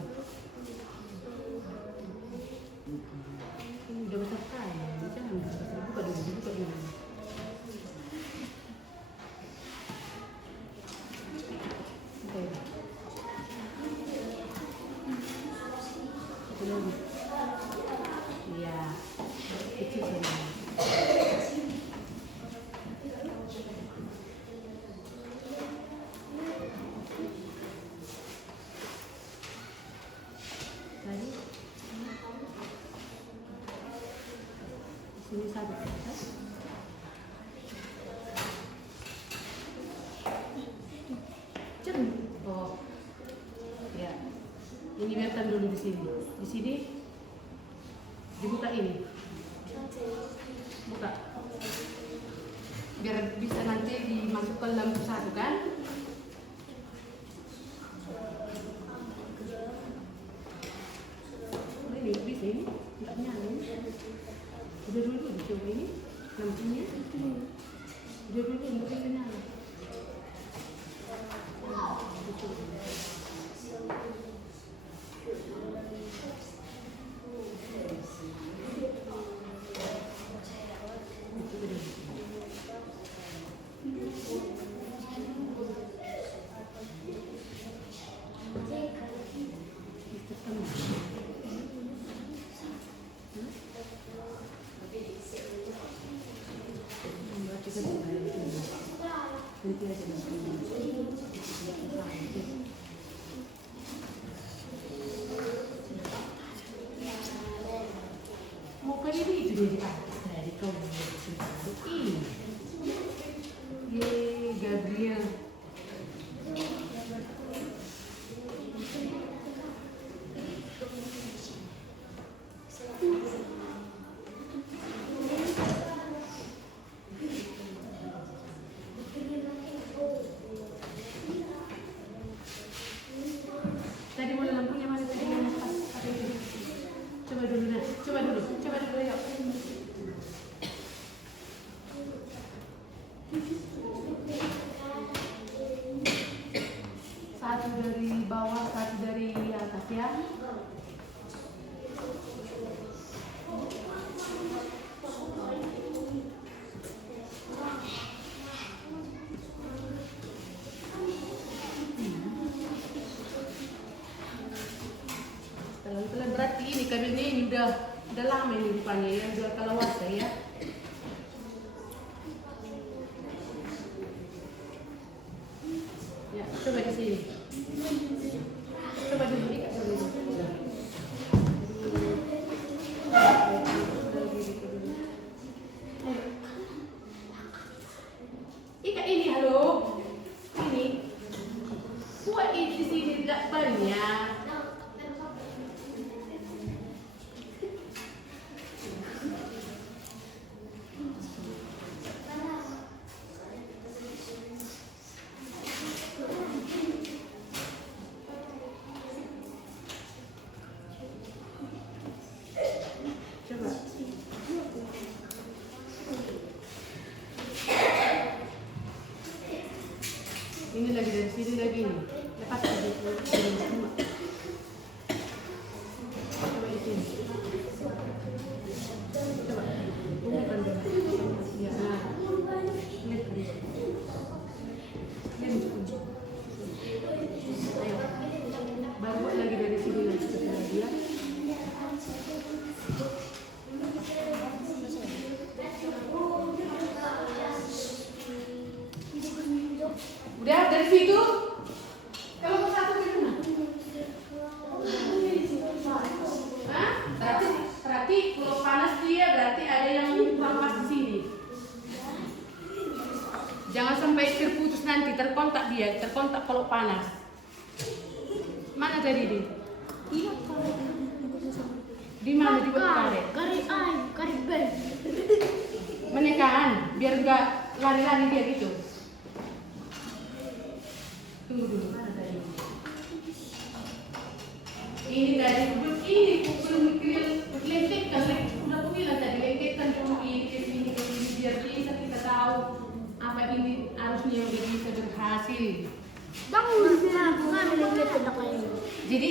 Udah besar kali. Jangan buka dulu. Iya, kecil saja. Tadi sini satu. Oh, ya. Ini biarkan dulu di sini. Di sini dibuka ini. Buka. Biar bisa nanti dimasukkan lampu satu kan? Ini bisa ini, tidak nyala. Udah dulu dicoba ini lampunya. Udah dulu nggak bisa nyala. Mau kali ini itu dari kau ini. Ye, Gabriel. Tadi mau lampunya mana tadi yang pas? Coba dulu ya. Satu dari bawah, satu dari atas ya. Pelan-pelan, berarti ini kabelnya ini udah lama ini dipanggil yang jual kalawasan ya. Ya, coba di sini. Coba dulu ikat dulu. Ikat ini, halo. Ini. Buat ini di sini tidak banyak. yang ini. Lepas aja. Coba itu. Coba. Ini kan dia. Ya, nah. Lihat kan. Ayo. Baru lagi dari sini lagi setelah dia. Udah dari situ. Kalau mau satu gimana? Hah? Berarti kalau panas dia berarti ada yang pas di sini. Jangan sampai terputus nanti terkontak dia, terkontak kalau panas. Mana tadi dia? Iya, Di mana dibuat karet? Karet bel. Menekan biar enggak lari-lari dia gitu. Tunggu dulu, mana tadi? Ini tadi ini belum lengketkan, udah aku bilang tadi lengketkan dulu ini ke sini biar bisa kita tahu apa ini harusnya yang udah bisa berhasil. Jadi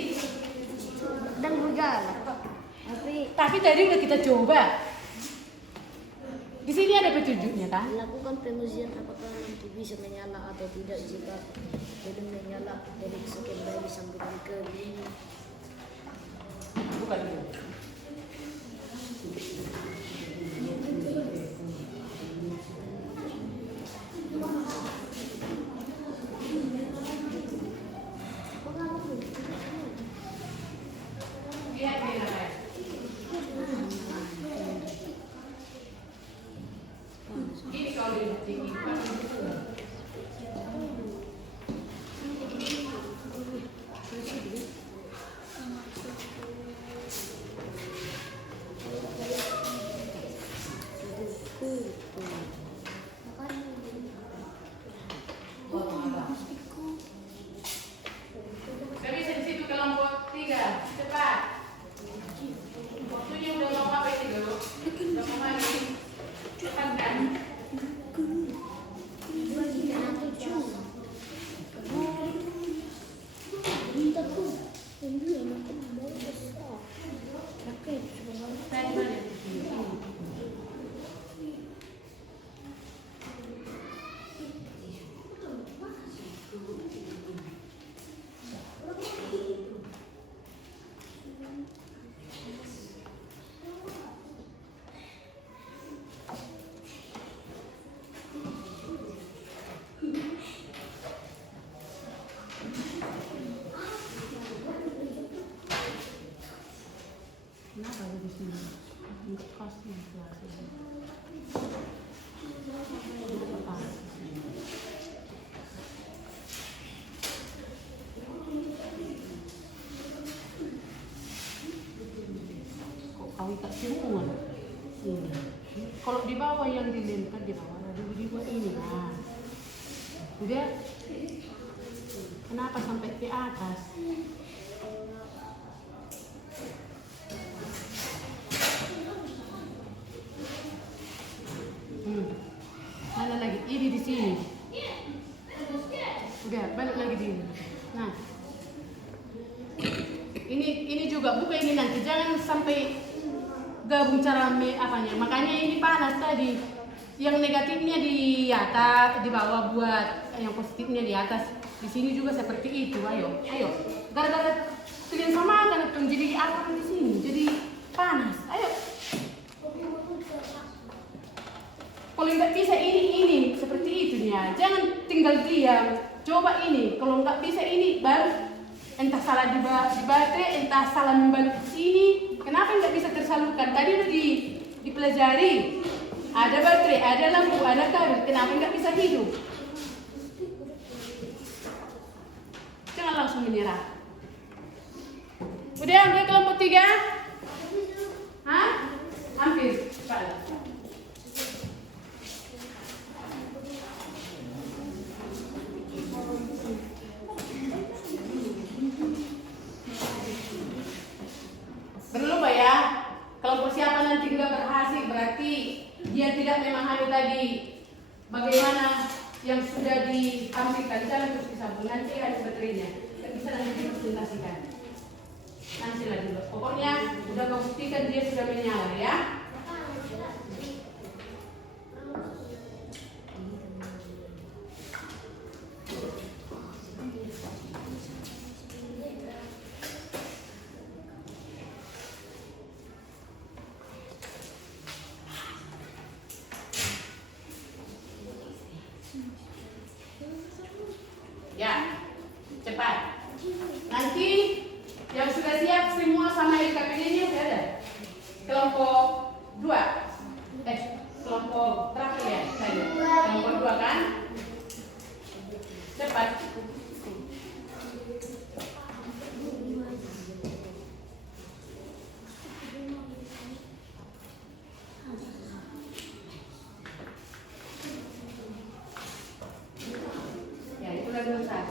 Dan berjalan. tapi tadi udah kita coba. Di sini ada petunjuknya kan? Lakukan pengujian apakah lampu bisa menyala atau tidak. Jika belum menyala, dari sekian dari sambungan ke ini. Bukan dulu. Lihat dia namanya. Ini kalau lihat tinggi, Gak bisa di situ kelompok 3, cepat. Waktunya udah mau apa ini dulu? Udah mau mandi. Cepat kan? Tadi mana? Kenapa ada di sini? Untuk kosnya kelasnya. Apa? Kok kau tak semua? Ini. Kalau di bawah yang dilempar di bawah, ada di bawah ini nah. Udah. Kenapa sampai ke atas? Mana lagi? Ini di sini. Udah, balik lagi di sini. Nah, ini juga buka ini nanti. Jangan sampai gabung cara apanya. Makanya ini panas tadi. Yang negatifnya di atas, di bawah buat yang positifnya di atas. Di sini juga seperti itu. Ayo. Gara-gara kalian sama kan jadi apa di sini? Jadi panas. Ayo. Kalau nggak bisa ini seperti itu ya. Jangan tinggal diam. Coba ini. Kalau nggak bisa ini baru entah salah di baterai, entah salah membalik ke sini. Kenapa nggak bisa tersalurkan? Tadi udah dipelajari. Ada baterai, ada lampu, ada kabel. Kenapa nggak bisa hidup? Jangan langsung menyerah. Udah kelompok 3? Hah? Hampir. Cepat. Belum ya? Kalau persiapan nanti nggak berhasil berarti dia tidak memahami tadi bagaimana yang sudah diambilkan sana terus disambung, nanti ada baterainya dan bisa nanti dipresentasikan. Nanti lagi dulu. Pokoknya udah kau buktikan dia sudah menyala ya. Ya, cepat. Nanti yang sudah siap semua sama LKPD-nya sudah ada. Kelompok 2. Kelompok terakhir ya, saya. Kelompok 2 kan? Cepat.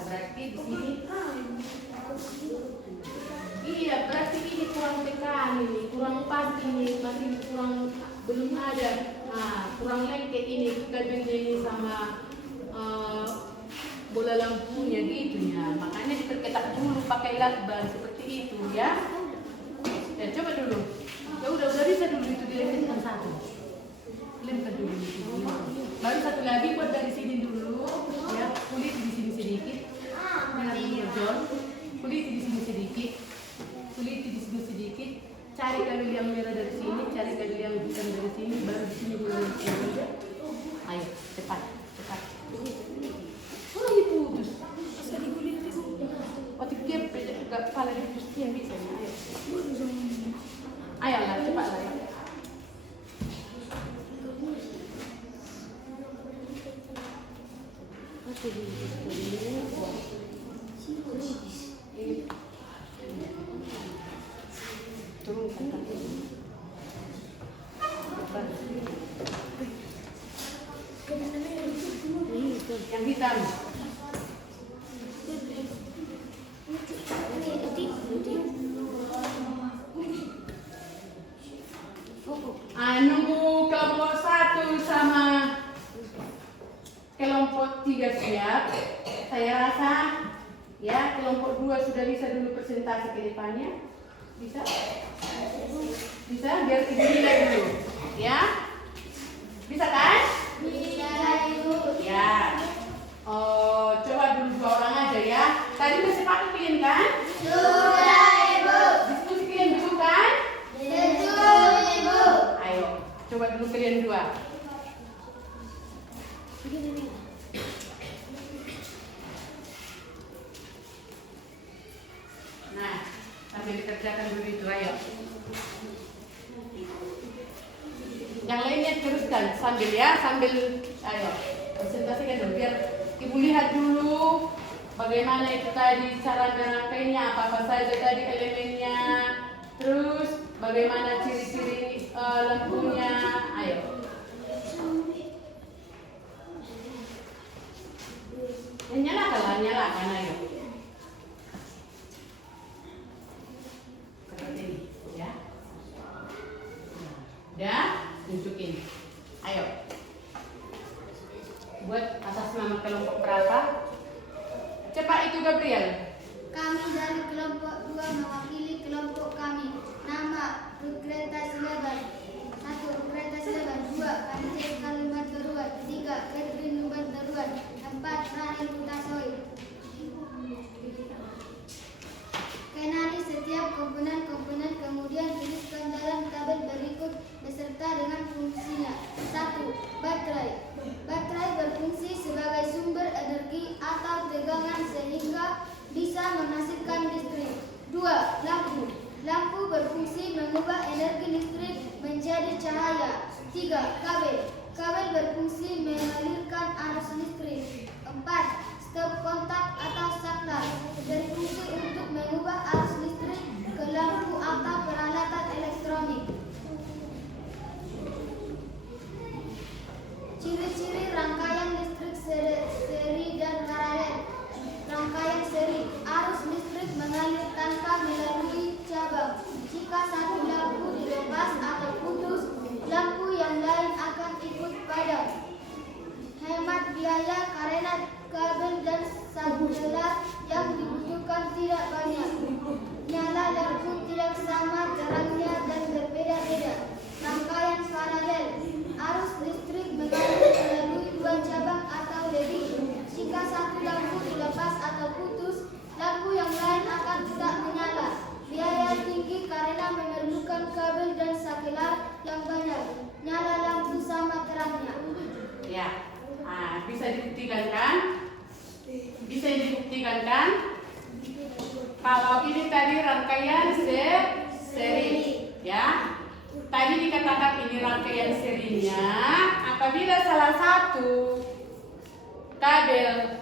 Berarti di sini iya, berarti ini kurang tekan, ini kurang pas, ini masih kurang, belum ada, kurang lengket ini kita ini sama bola lampunya gitu ya, makanya diperketat dulu pakai lakban seperti itu ya. Ya coba dulu, ya udah bisa dulu itu dilempar satu, lempar dulu itu dulu. Baru satu lagi buat dari sini dulu ya, kulit di sini sedikit. John, kulit di sini sedikit, kulit di sini sedikit. Cari kabel yang merah dari sini, cari kabel yang hitam dari sini, baru di sini dulu. Ayo, cepat, cepat. Oh, ini putus. Asal di kulit itu. Waktu dia kepala dia putus yang bisa. Ayo, ayo lah, cepat lah ya. Yang hitam. Nunggu kelompok 1 sama kelompok 3 siap. Saya rasa ya kelompok 2 sudah bisa dulu presentasi ke depannya. Bisa? Bisa? Biar ibu nilai dulu. Ya? Bisa kan? Bisa, Ibu. Ya. Coba dulu 2 orang aja ya. Tadi udah sepakat kalian kan? Sudah, Ibu. Diskusi kalian dulu kan? Betul, Ibu. Ayo, coba dulu kalian 2. Nah, sambil dikerjakan dulu itu, ayo. Yang lainnya teruskan sambil ya, sambil ayo presentasikan dulu biar ibu lihat dulu bagaimana itu tadi cara merangkainya, apa saja tadi elemennya, terus bagaimana ciri-ciri lampunya, ayo. Nyalakan ayo. Seperti ini, ya. Udah, tunjukin. Ayo. Buat atas nama kelompok berapa? Cepat itu Gabriel. Kami dari kelompok 2 mewakili kelompok kami. Nama Rukreta Silaban. 1. Rukreta Silaban. 2. Kancil Kalimat Darurat. 3. Catherine Nubat Darurat. 4. Rani Kutasoi. Kenali setiap komponen-komponen, kemudian tuliskan dalam tabel berikut beserta dengan fungsinya. 1. Baterai. Baterai berfungsi sebagai sumber energi atau tegangan sehingga bisa menghasilkan listrik. 2. Lampu. Lampu berfungsi mengubah energi listrik menjadi cahaya. 3. Kabel. Kabel berfungsi mengalirkan arus listrik. 4. Stop kontak atau saklar berfungsi untuk mengubah arus listrik ke lampu atau peralatan elektronik. Ciri-ciri rangkaian listrik seri dan paralel. Rangkaian seri, arus listrik mengalir tanpa melalui cabang. Jika satu lampu dilepas atau putus, lampu yang lain akan ikut padam. Hemat biaya karena sakelar yang dibutuhkan tidak banyak. Nyala lampu tidak sama terangnya dan berbeda-beda. Rangkaian paralel. Arus listrik mengalir melalui dua cabang atau lebih. Jika satu lampu dilepas atau putus, lampu yang lain akan tidak menyala. Biaya tinggi karena memerlukan kabel dan sakelar yang banyak. Nyala lampu sama terangnya. Ya, bisa dibuktikan kan? Bisa dibuktikan kan? Kalau ini tadi rangkaian seri, ya. Tadi dikatakan ini rangkaian serinya. Apabila salah satu kabel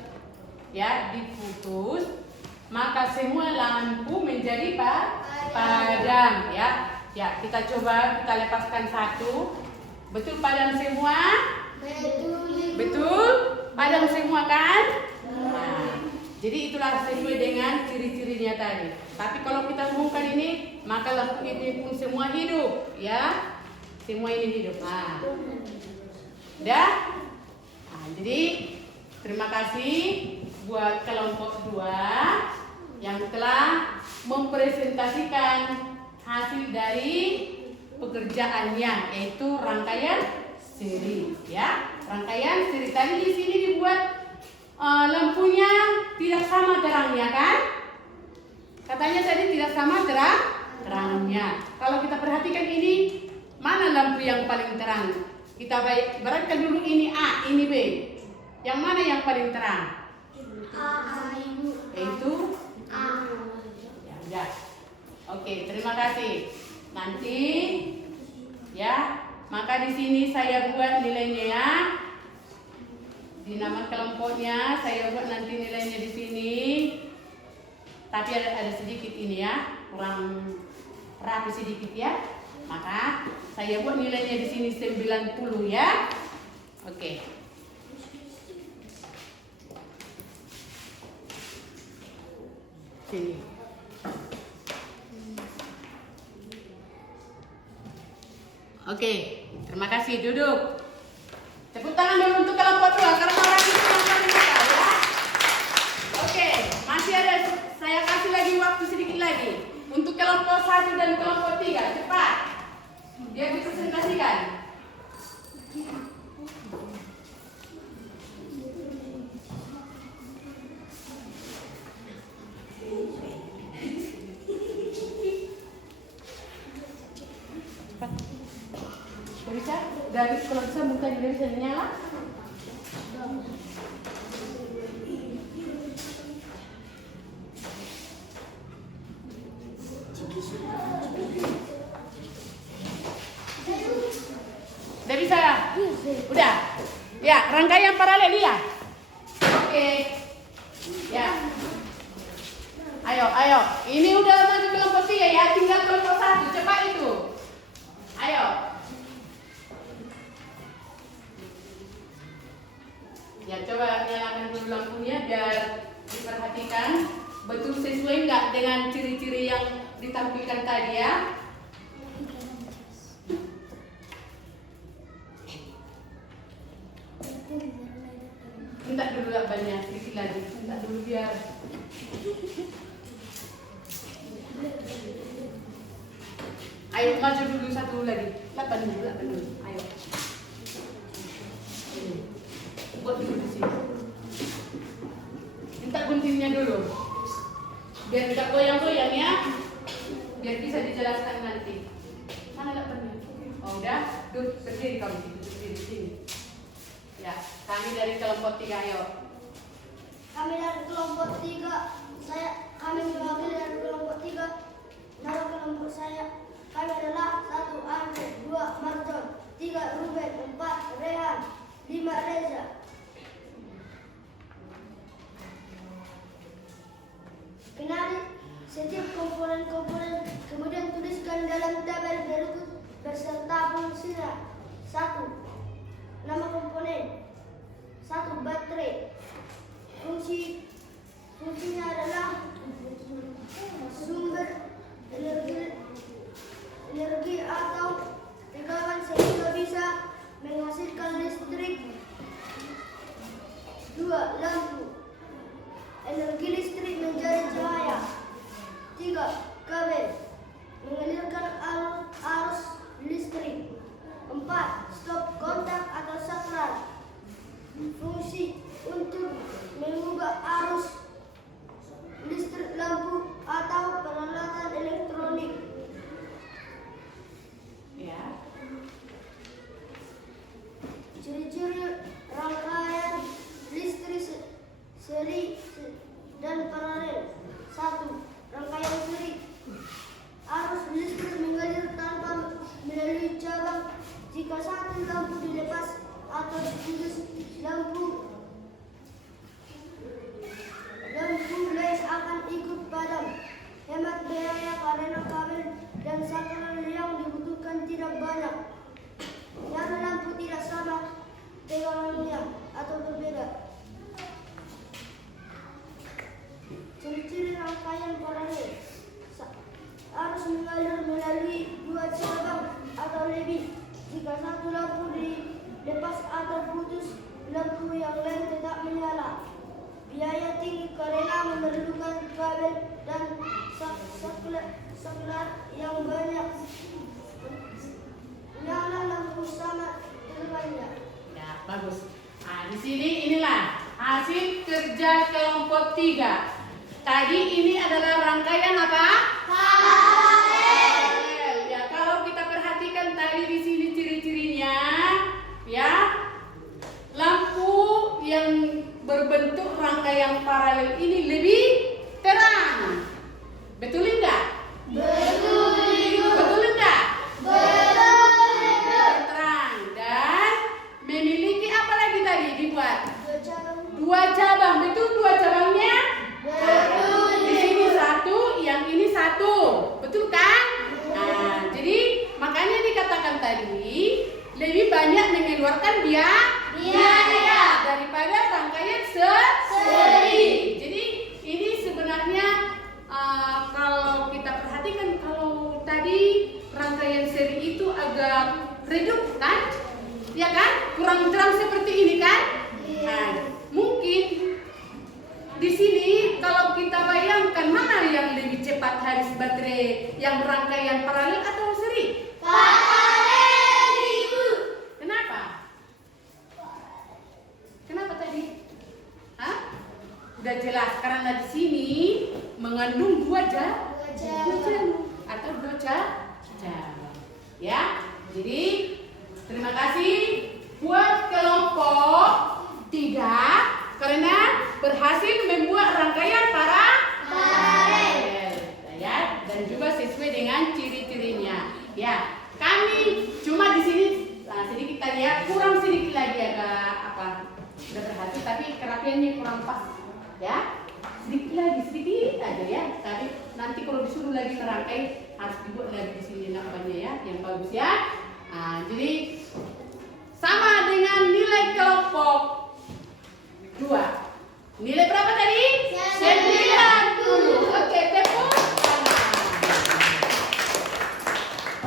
ya diputus, maka semua lampu menjadi padam, ya. Ya, kita coba kita lepaskan satu. Betul padam semua? Betul? Padam semua kan? Nah, jadi itulah sesuai dengan ciri-cirinya tadi. Tapi kalau kita umumkan ini, maka lampu ini pun semua hidup, ya. Semua ini hidup. Nah, udah? Nah, jadi terima kasih buat kelompok 2 yang telah mempresentasikan hasil dari pekerjaannya, yaitu rangkaian seri, ya. Rangkaian seri tadi di sini dibuat lampunya tidak sama terangnya kan? Katanya tadi tidak sama terangnya. Kalau kita perhatikan ini, mana lampu yang paling terang? Kita beratkan dulu ini A, ini B. Yang mana yang paling terang? Yaitu A. Ya, udah. Oke, terima kasih. Nanti ya, maka di sini saya buat nilainya ya. Di nama kelompoknya saya buat nanti nilainya di sini. Tapi ada sedikit ini ya, kurang rapi sedikit ya. Maka saya buat nilainya di sini 90 ya. Oke. Sini. Oke, terima kasih. Duduk. Tepuk tangan dulu untuk kelompok 2 karena orang itu nonton kita ya. Oke, masih ada, saya kasih lagi waktu sedikit lagi untuk kelompok 1 dan kelompok 3. Cepat. Biar dipresentasikan. Bisa? Dari kalau bisa muka dia bisa nyala. Udah bisa? Udah? Ya, rangkaian paralel ya? Oke. Ya. Ayo. Ini udah maju kelompok 3 ya, tinggal kelompok 1. Cepat itu. Ayo. Ya, coba nyalakan dulu lampunya biar diperhatikan betul sesuai nggak dengan ciri-ciri yang ditampilkan tadi ya. Minta dulu banyak sedikit lagi, minta dulu biar. Ayo maju dulu satu lagi, 8 dulu. Ayo. Buat dulu di sini. Minta guntingnya dulu. Biar tidak goyang-goyang ya. Biar bisa dijelaskan nanti. Mana 8-nya? Oh, udah. Duduk berdiri kamu di sini. Ya, kami dari kelompok 3 ayo. Kami dari kelompok 3, kami mewakili dari kelompok 3. Nama kelompok saya, kami adalah 1 Andre, 2 Marjon, 3 Ruben, 4 Rehan, 5 Reza. Kenali setiap komponen-komponen, kemudian tuliskan dalam tabel berikut beserta fungsinya. 1. Nama komponen. 1. Baterai. Fungsinya adalah sumber energi atau tegangan sehingga bisa menghasilkan listrik. 2. Lampu. Energi kabel mengalirkan arus listrik. 4. Stop kontak atau saklar, fungsi untuk mengubah arus listrik lampu atau peralatan elektronik. Ya. Ciri-ciri rangkaian listrik seri dan paralel. 1. Rangkaian seri. Arus listrik mengalir tanpa melalui cabang. Jika satu lampu dilepas atau diputus, lampu lain akan ikut padam. Hemat biaya karena kabel dan saklar yang dibutuhkan tidak banyak. Nyala lampu tidak sama tegangannya atau berbeda. Ciri-ciri rangkaian paralel. Arus mengalir melalui dua cabang atau lebih. Jika satu lampu dilepas atau putus, lampu yang lain tetap menyala. Biaya tinggi karena memerlukan kabel dan saklar yang banyak. Nyala lampu sama tegangannya. Ya, bagus. Nah, di sini inilah hasil kerja kelompok 3. Tadi ini adalah rangkaian apa? Paralel. Ya, kalau kita perhatikan tadi di sini ciri-cirinya, ya, lampu yang berbentuk rangkaian paralel ini lebih terang. Betul enggak? Betul enggak? Terang dan memiliki apa lagi tadi dibuat? Dua cabang. Betul dua cabangnya? Di sini satu, yang ini satu. Betul kan? Nah, jadi makanya dikatakan tadi lebih banyak mengeluarkan biaya daripada rangkaian seri. Jadi ini sebenarnya kalau kita perhatikan, kalau tadi rangkaian seri itu agak redup kan? Ya kan? Kurang terang seperti ini kan? Nah, mungkin di sini kalau kita bayangkan mana yang lebih cepat haris baterai, yang rangkaian paralel atau seri? Paralel, Ibu. Kenapa? Kenapa tadi? Hah? Udah jelas karena di sini mengandung dua jalur atau dua cabang. Ya. Jadi terima kasih buat kelompok 3 karena berhasil membuat rangkaian paralel. Ya, dan juga sesuai dengan ciri-cirinya. Ya, kami cuma di sini sedikit kita lihat kurang sedikit lagi agak apa? Sudah berhasil tapi kerapiannya kurang pas. Ya. Sedikit aja ya. Tapi nanti kalau disuruh lagi merangkai harus dibuat lagi di sini namanya ya, yang bagus ya. Nah, jadi sama dengan nilai kelompok 2. Nilai berapa tadi? 90. Oke, tepuk tangan.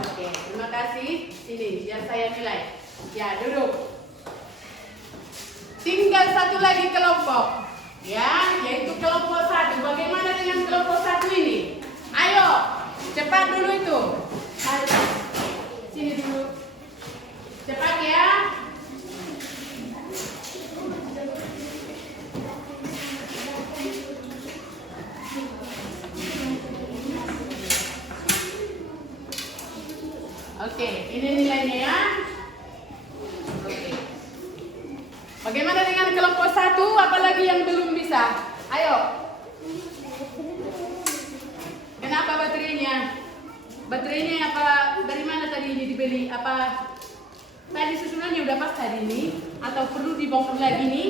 Oke, terima kasih. Sini, biar saya nilai. Ya, duduk. Tinggal satu lagi kelompok. Ya, yaitu kelompok 1. Bagaimana dengan kelompok 1 ini? Ayo, cepat dulu itu. Ayo, sini dulu. Cepat ya. Oke, ini nilainya ya. Oke. Bagaimana dengan kelompok 1? Apalagi yang belum bisa? Ayo. Kenapa baterainya? Baterainya apa? Dari mana tadi ini dibeli? Apa tadi susunannya udah pas tadi ini? Atau perlu dibongkar lagi nih?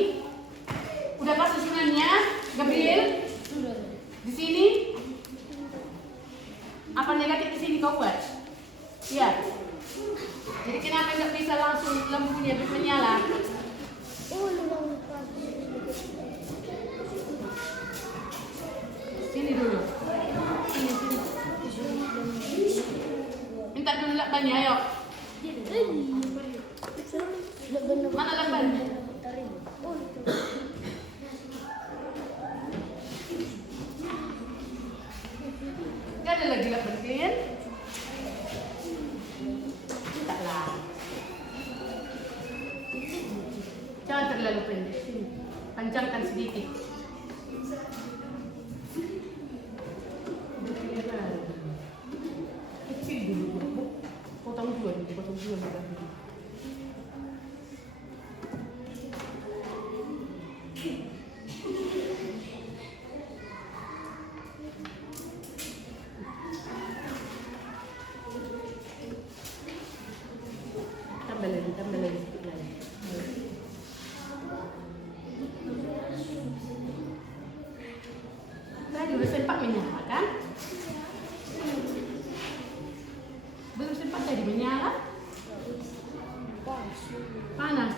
Udah pas susunannya, Gabriel? Di sini? Apa negatif di sini kau buat? Iya. Jadi kenapa nggak bisa langsung lampunya menyala? Sini dulu. Sini. Minta dulu lakbannya, ayo. Mana lakbannya? Gak ada lagi lakban. bersihin. Taklah. Jangan terlalu pendek. Sini. Panjangkan sedikit. Kecil dulu. Potong dua juga. Tambah lagi sedikit lagi. Tadi udah sempat menyala kan? Belum sempat tadi menyala? Panas.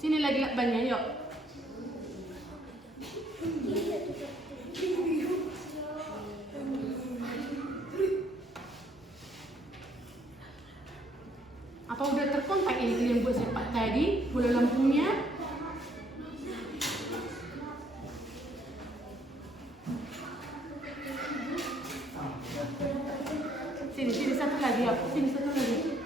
Sini lagi lakbannya, yuk. Apa udah terkontak ini yang buat sepak tadi, bola lampunya? Sini satu lagi ya, sini satu lagi.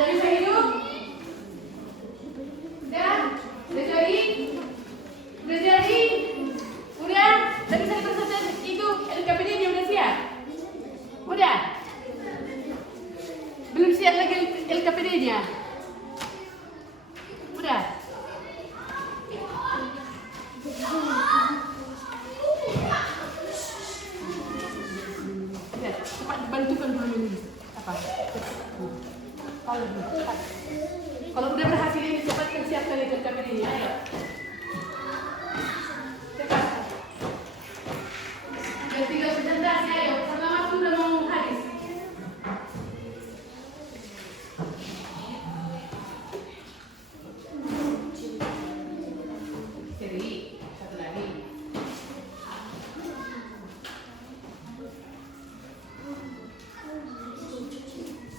Dari saya hidup. Udah jadi. Udah. Tadi saya pesan itu LKPD-nya udah siap. Udah. Belum siap lagi LKPD-nya. Udah. Ya, cepat bantukan dulu ini. Apa? Kalau udah berhasil ini cepat siapkan LKPD-nya. Ayo. Cepat. Dan tinggal sebentar ya, ayo. Karena waktu udah mau habis. Satu lagi.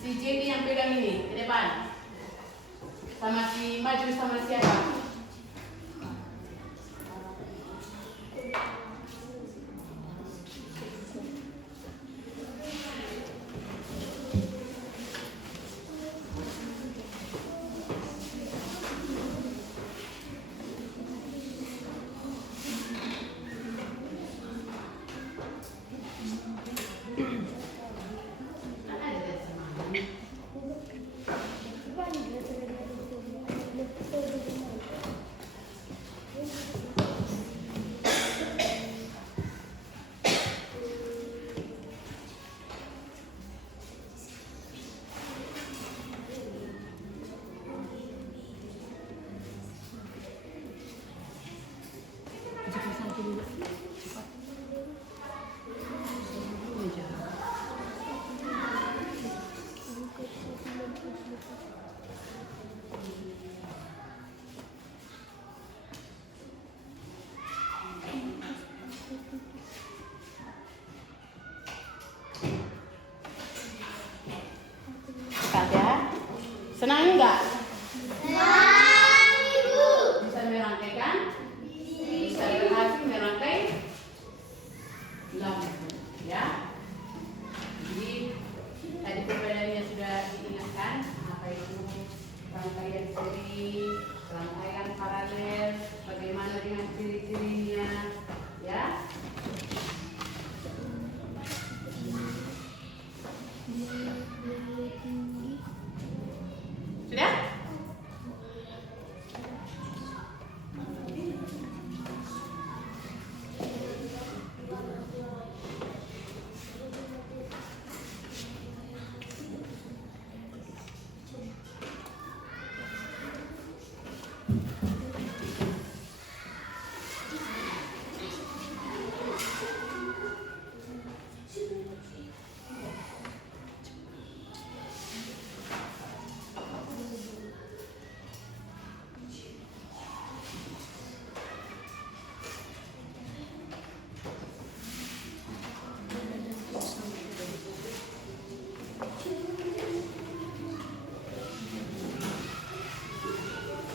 Si Jenny yang pegang ini ke depan. Sama si maju sama siapa? Cepat ya. Senang enggak? Senang, Ibu. Bisa merangkai kan? Bisa berhasil merangkai lampu ya. Jadi tadi perbedaannya sudah diingatkan, apa itu rangkaian seri, rangkaian paralel, bagaimana dengan ciri-cirinya ya. Sudah?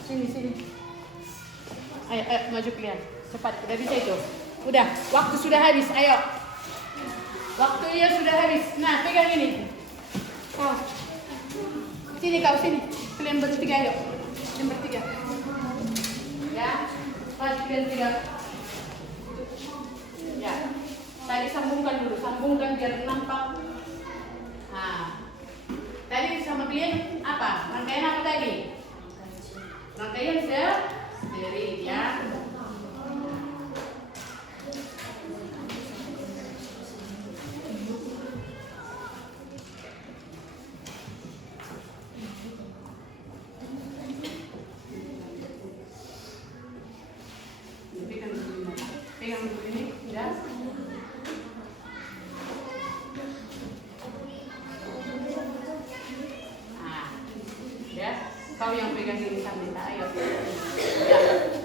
Sini. Ayo, maju kalian. Cepat, udah bisa itu. Udah, waktu sudah habis. Ayo. Waktunya sudah habis. Nah, pegang ini. Oh. Sini kau, sini. Kalian bertiga, ayo. Kalian bertiga. Ya. Maju kalian tiga. Ya. Tadi sambungkan dulu. Sambungkan biar nampak. Nah. Tadi sama kalian apa? Rangkaian apa tadi? Rangkaian seri ya. Pegang dulu ini, ya. Nah, ya. Kau yang pegang ini sambil ayo.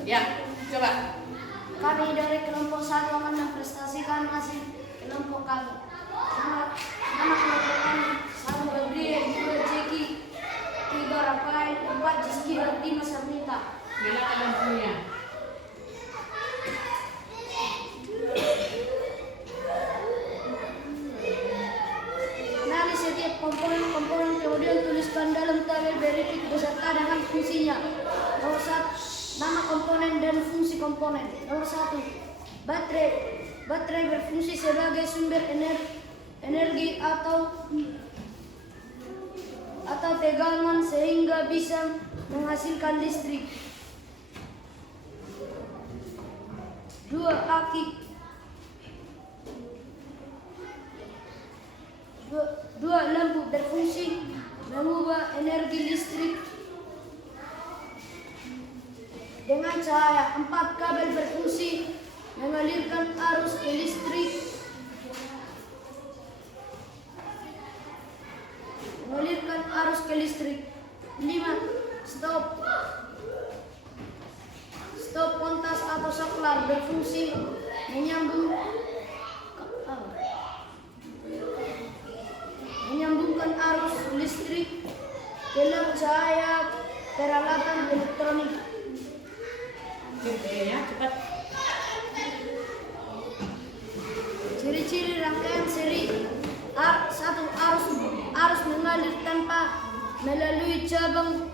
Ya, coba. Kami dari kelompok 1 akan memprestasikan hasil kelompok kami. Nama kelompok kami 1 Gabriel, 2 Jeki, 3 Rafael, 4 Jiski, dan 5 Sarnita. Nyalakan lampunya. Kenali setiap komponen kemudian tuliskan dalam tabel berikut beserta dengan fungsinya. Nomor 1, nama komponen dan fungsi komponen. Nomor 1, baterai. Baterai berfungsi sebagai sumber energi atau tegangan sehingga bisa menghasilkan listrik. 2, aki. Dua lampu berfungsi mengubah energi listrik dengan cahaya. 4, kabel berfungsi mengalirkan arus ke listrik. Mengalirkan arus ke listrik. 5, stop. Stop kontak atau saklar berfungsi menyambungkan arus listrik dalam cahaya peralatan elektronik. Ya, cepat. Ciri-ciri rangkaian seri. 1, arus mengalir tanpa melalui cabang.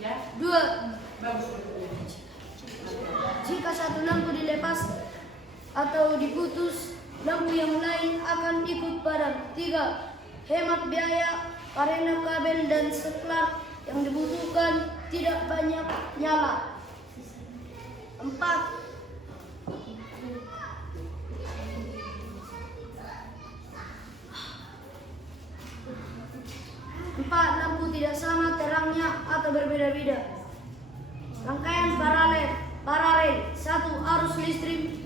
Ya. 2, Bagus. jika satu lampu dilepas atau diputus, lampu yang lain akan ikut padam. 3, hemat biaya karena kabel dan saklar yang dibutuhkan tidak banyak nyala. 4, lampu tidak sama terangnya atau berbeda-beda. Rangkaian paralel 1. Arus listrik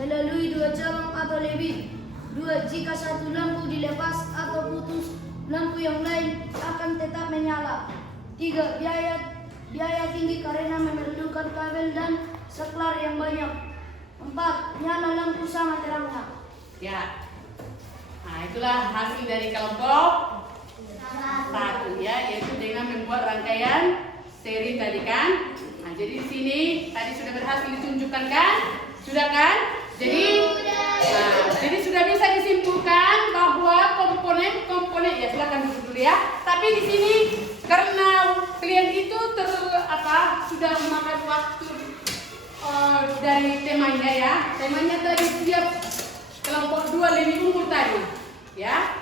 melalui 2 cabang atau lebih. 2. Jika satu lampu dilepas atau putus, lampu yang lain akan tetap menyala. 3. Biaya tinggi karena memerlukan kabel dan saklar yang banyak. 4. Nyala lampu sama terangnya. Ya. Nah, itulah hasil dari kelompok 1 ya, yaitu dengan membuat rangkaian seri tadi kan. Nah, jadi di sini tadi sudah berhasil ditunjukkan kan? Sudah kan? Jadi sudah bisa disimpulkan bahwa komponen ya, silakan duduk dulu ya. Tapi di sini karena klien itu sudah memakan waktu dari temanya ya. Temanya tadi setiap kelompok 2 lebih unggul tadi, ya.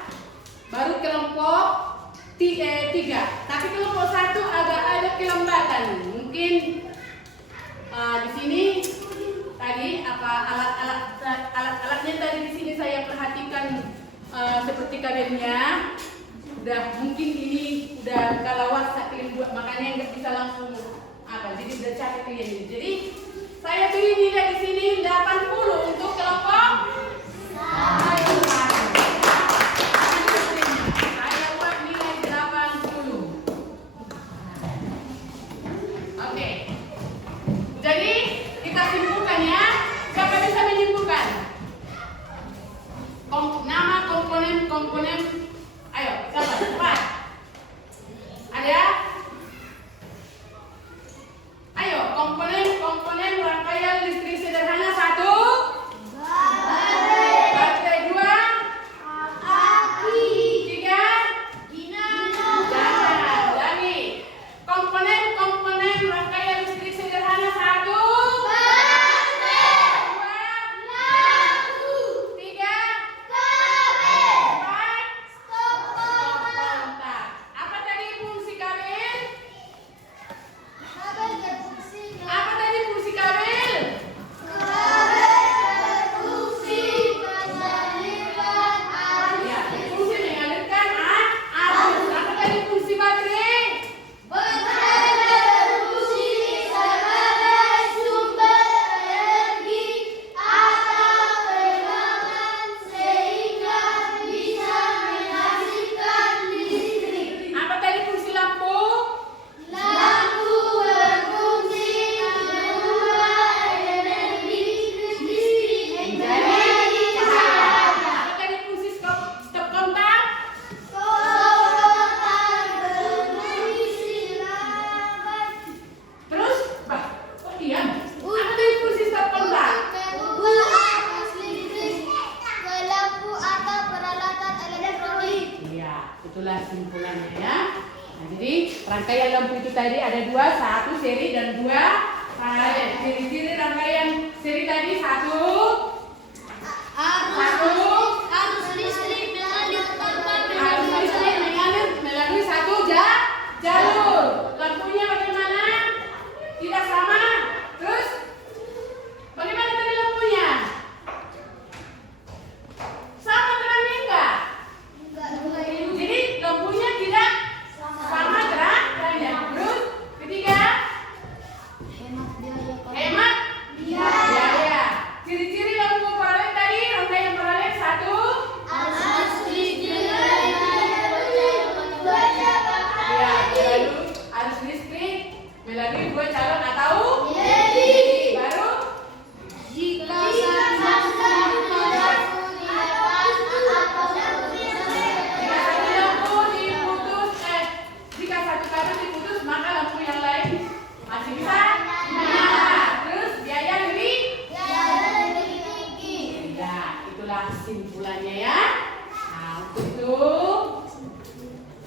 Baru kelompok 3. Tapi kelompok 1 agak ada kelembatan. Mungkin di sini tadi alat-alatnya tadi di sini saya perhatikan seperti kabelnya. Mungkin ini udah kalawat saat kalian buat, makanya nggak bisa langsung jadi udah capek kalian ini. Jadi saya beri nilai di sini 80 untuk kelompok 1. Saya buat nilai 80. Oke. Jadi kita simpulkan ya. Siapa bisa menyimpulkan? Nama komponen. Ayo, siapa? Cepat. Ada? Ayo, komponen rangkaian listrik sederhana 1. Baterai 2. Aki. 3. Dinamo. Jangan. Lagi. Komponen rangkaian listrik sederhana 1. Baterai. 2. Lampu. 3. Kabel. 4. Stop kontak. Apa tadi fungsi kabel? Kabel berfungsi Apa tadi fungsi kabel? berfungsi mengalirkan arus. Ya, fungsi mengalirkan arus. Apa tadi fungsi baterai? Baterai berfungsi sebagai sumber energi atau pegangan sehingga bisa menghasilkan listrik. Apa tadi fungsi lampu? Lampu berfungsi mengubah energi listrik menjadi cahaya. Apa tadi fungsi stop kontak? Kontak berfungsi sebagai Terus, kok diam? Apa tadi fungsi stop kontak? mengubah arus listrik ke lampu atau peralatan elektronik. Iya, itulah simpulannya ya. Nah, jadi rangkaian lampu itu tadi ada 2, 1 seri dan 2 paralel. Ciri-ciri rangkaian seri tadi 1. Arus listrik mengalir tanpa Arus listrik mengalir melalui 1 jalur. Lampunya bagaimana? Tidak sama. Terus bagaimana tadi lampunya? Sama terangnya enggak? Jadi lampunya tidak sama terangnya. Terus ketiga, hemat biaya. Ciri-ciri lampu paralel tadi, rangkaian paralel 1. arus listrik Ya, melalui arus listrik melalui 2 calon atau Jadi, baru Jika jika satu satu lampu dilepas atau jika satu lampu diputus, jika satu kabel diputus, maka lampu yang lain masih bisa nyala. Terus biaya lebih. Ya, itulah kesimpulannya ya. Nah, untuk itu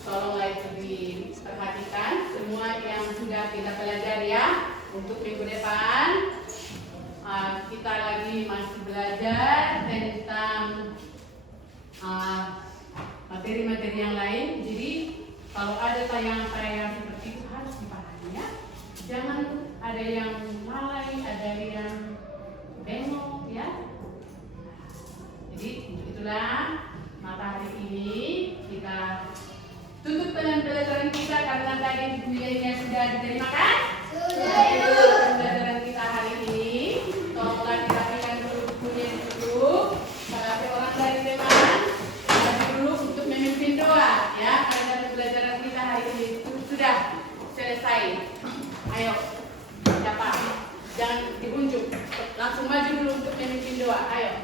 tolonglah itu diperhatikan semua yang sudah kita pelajari ya. Untuk minggu depan kita lagi masih belajar tentang materi-materi yang lain. Jadi kalau ada tayangan-tayangan seperti itu harus dipahami ya. Jangan ada yang lalai, ada yang bengong ya. Jadi untuk itulah mata hari ini kita tutup dengan pelajaran kita karena tadi nilainya sudah diterima kan? Pembelajaran kita hari ini, tolonglah dirapikan dulu bukunya dulu. Salah orang dari teman, maju dulu untuk memimpin doa. Ya, karena pembelajaran kita hari ini sudah selesai. Ayo, siapa? Jangan diunjuk, langsung maju dulu untuk memimpin doa. Ayo.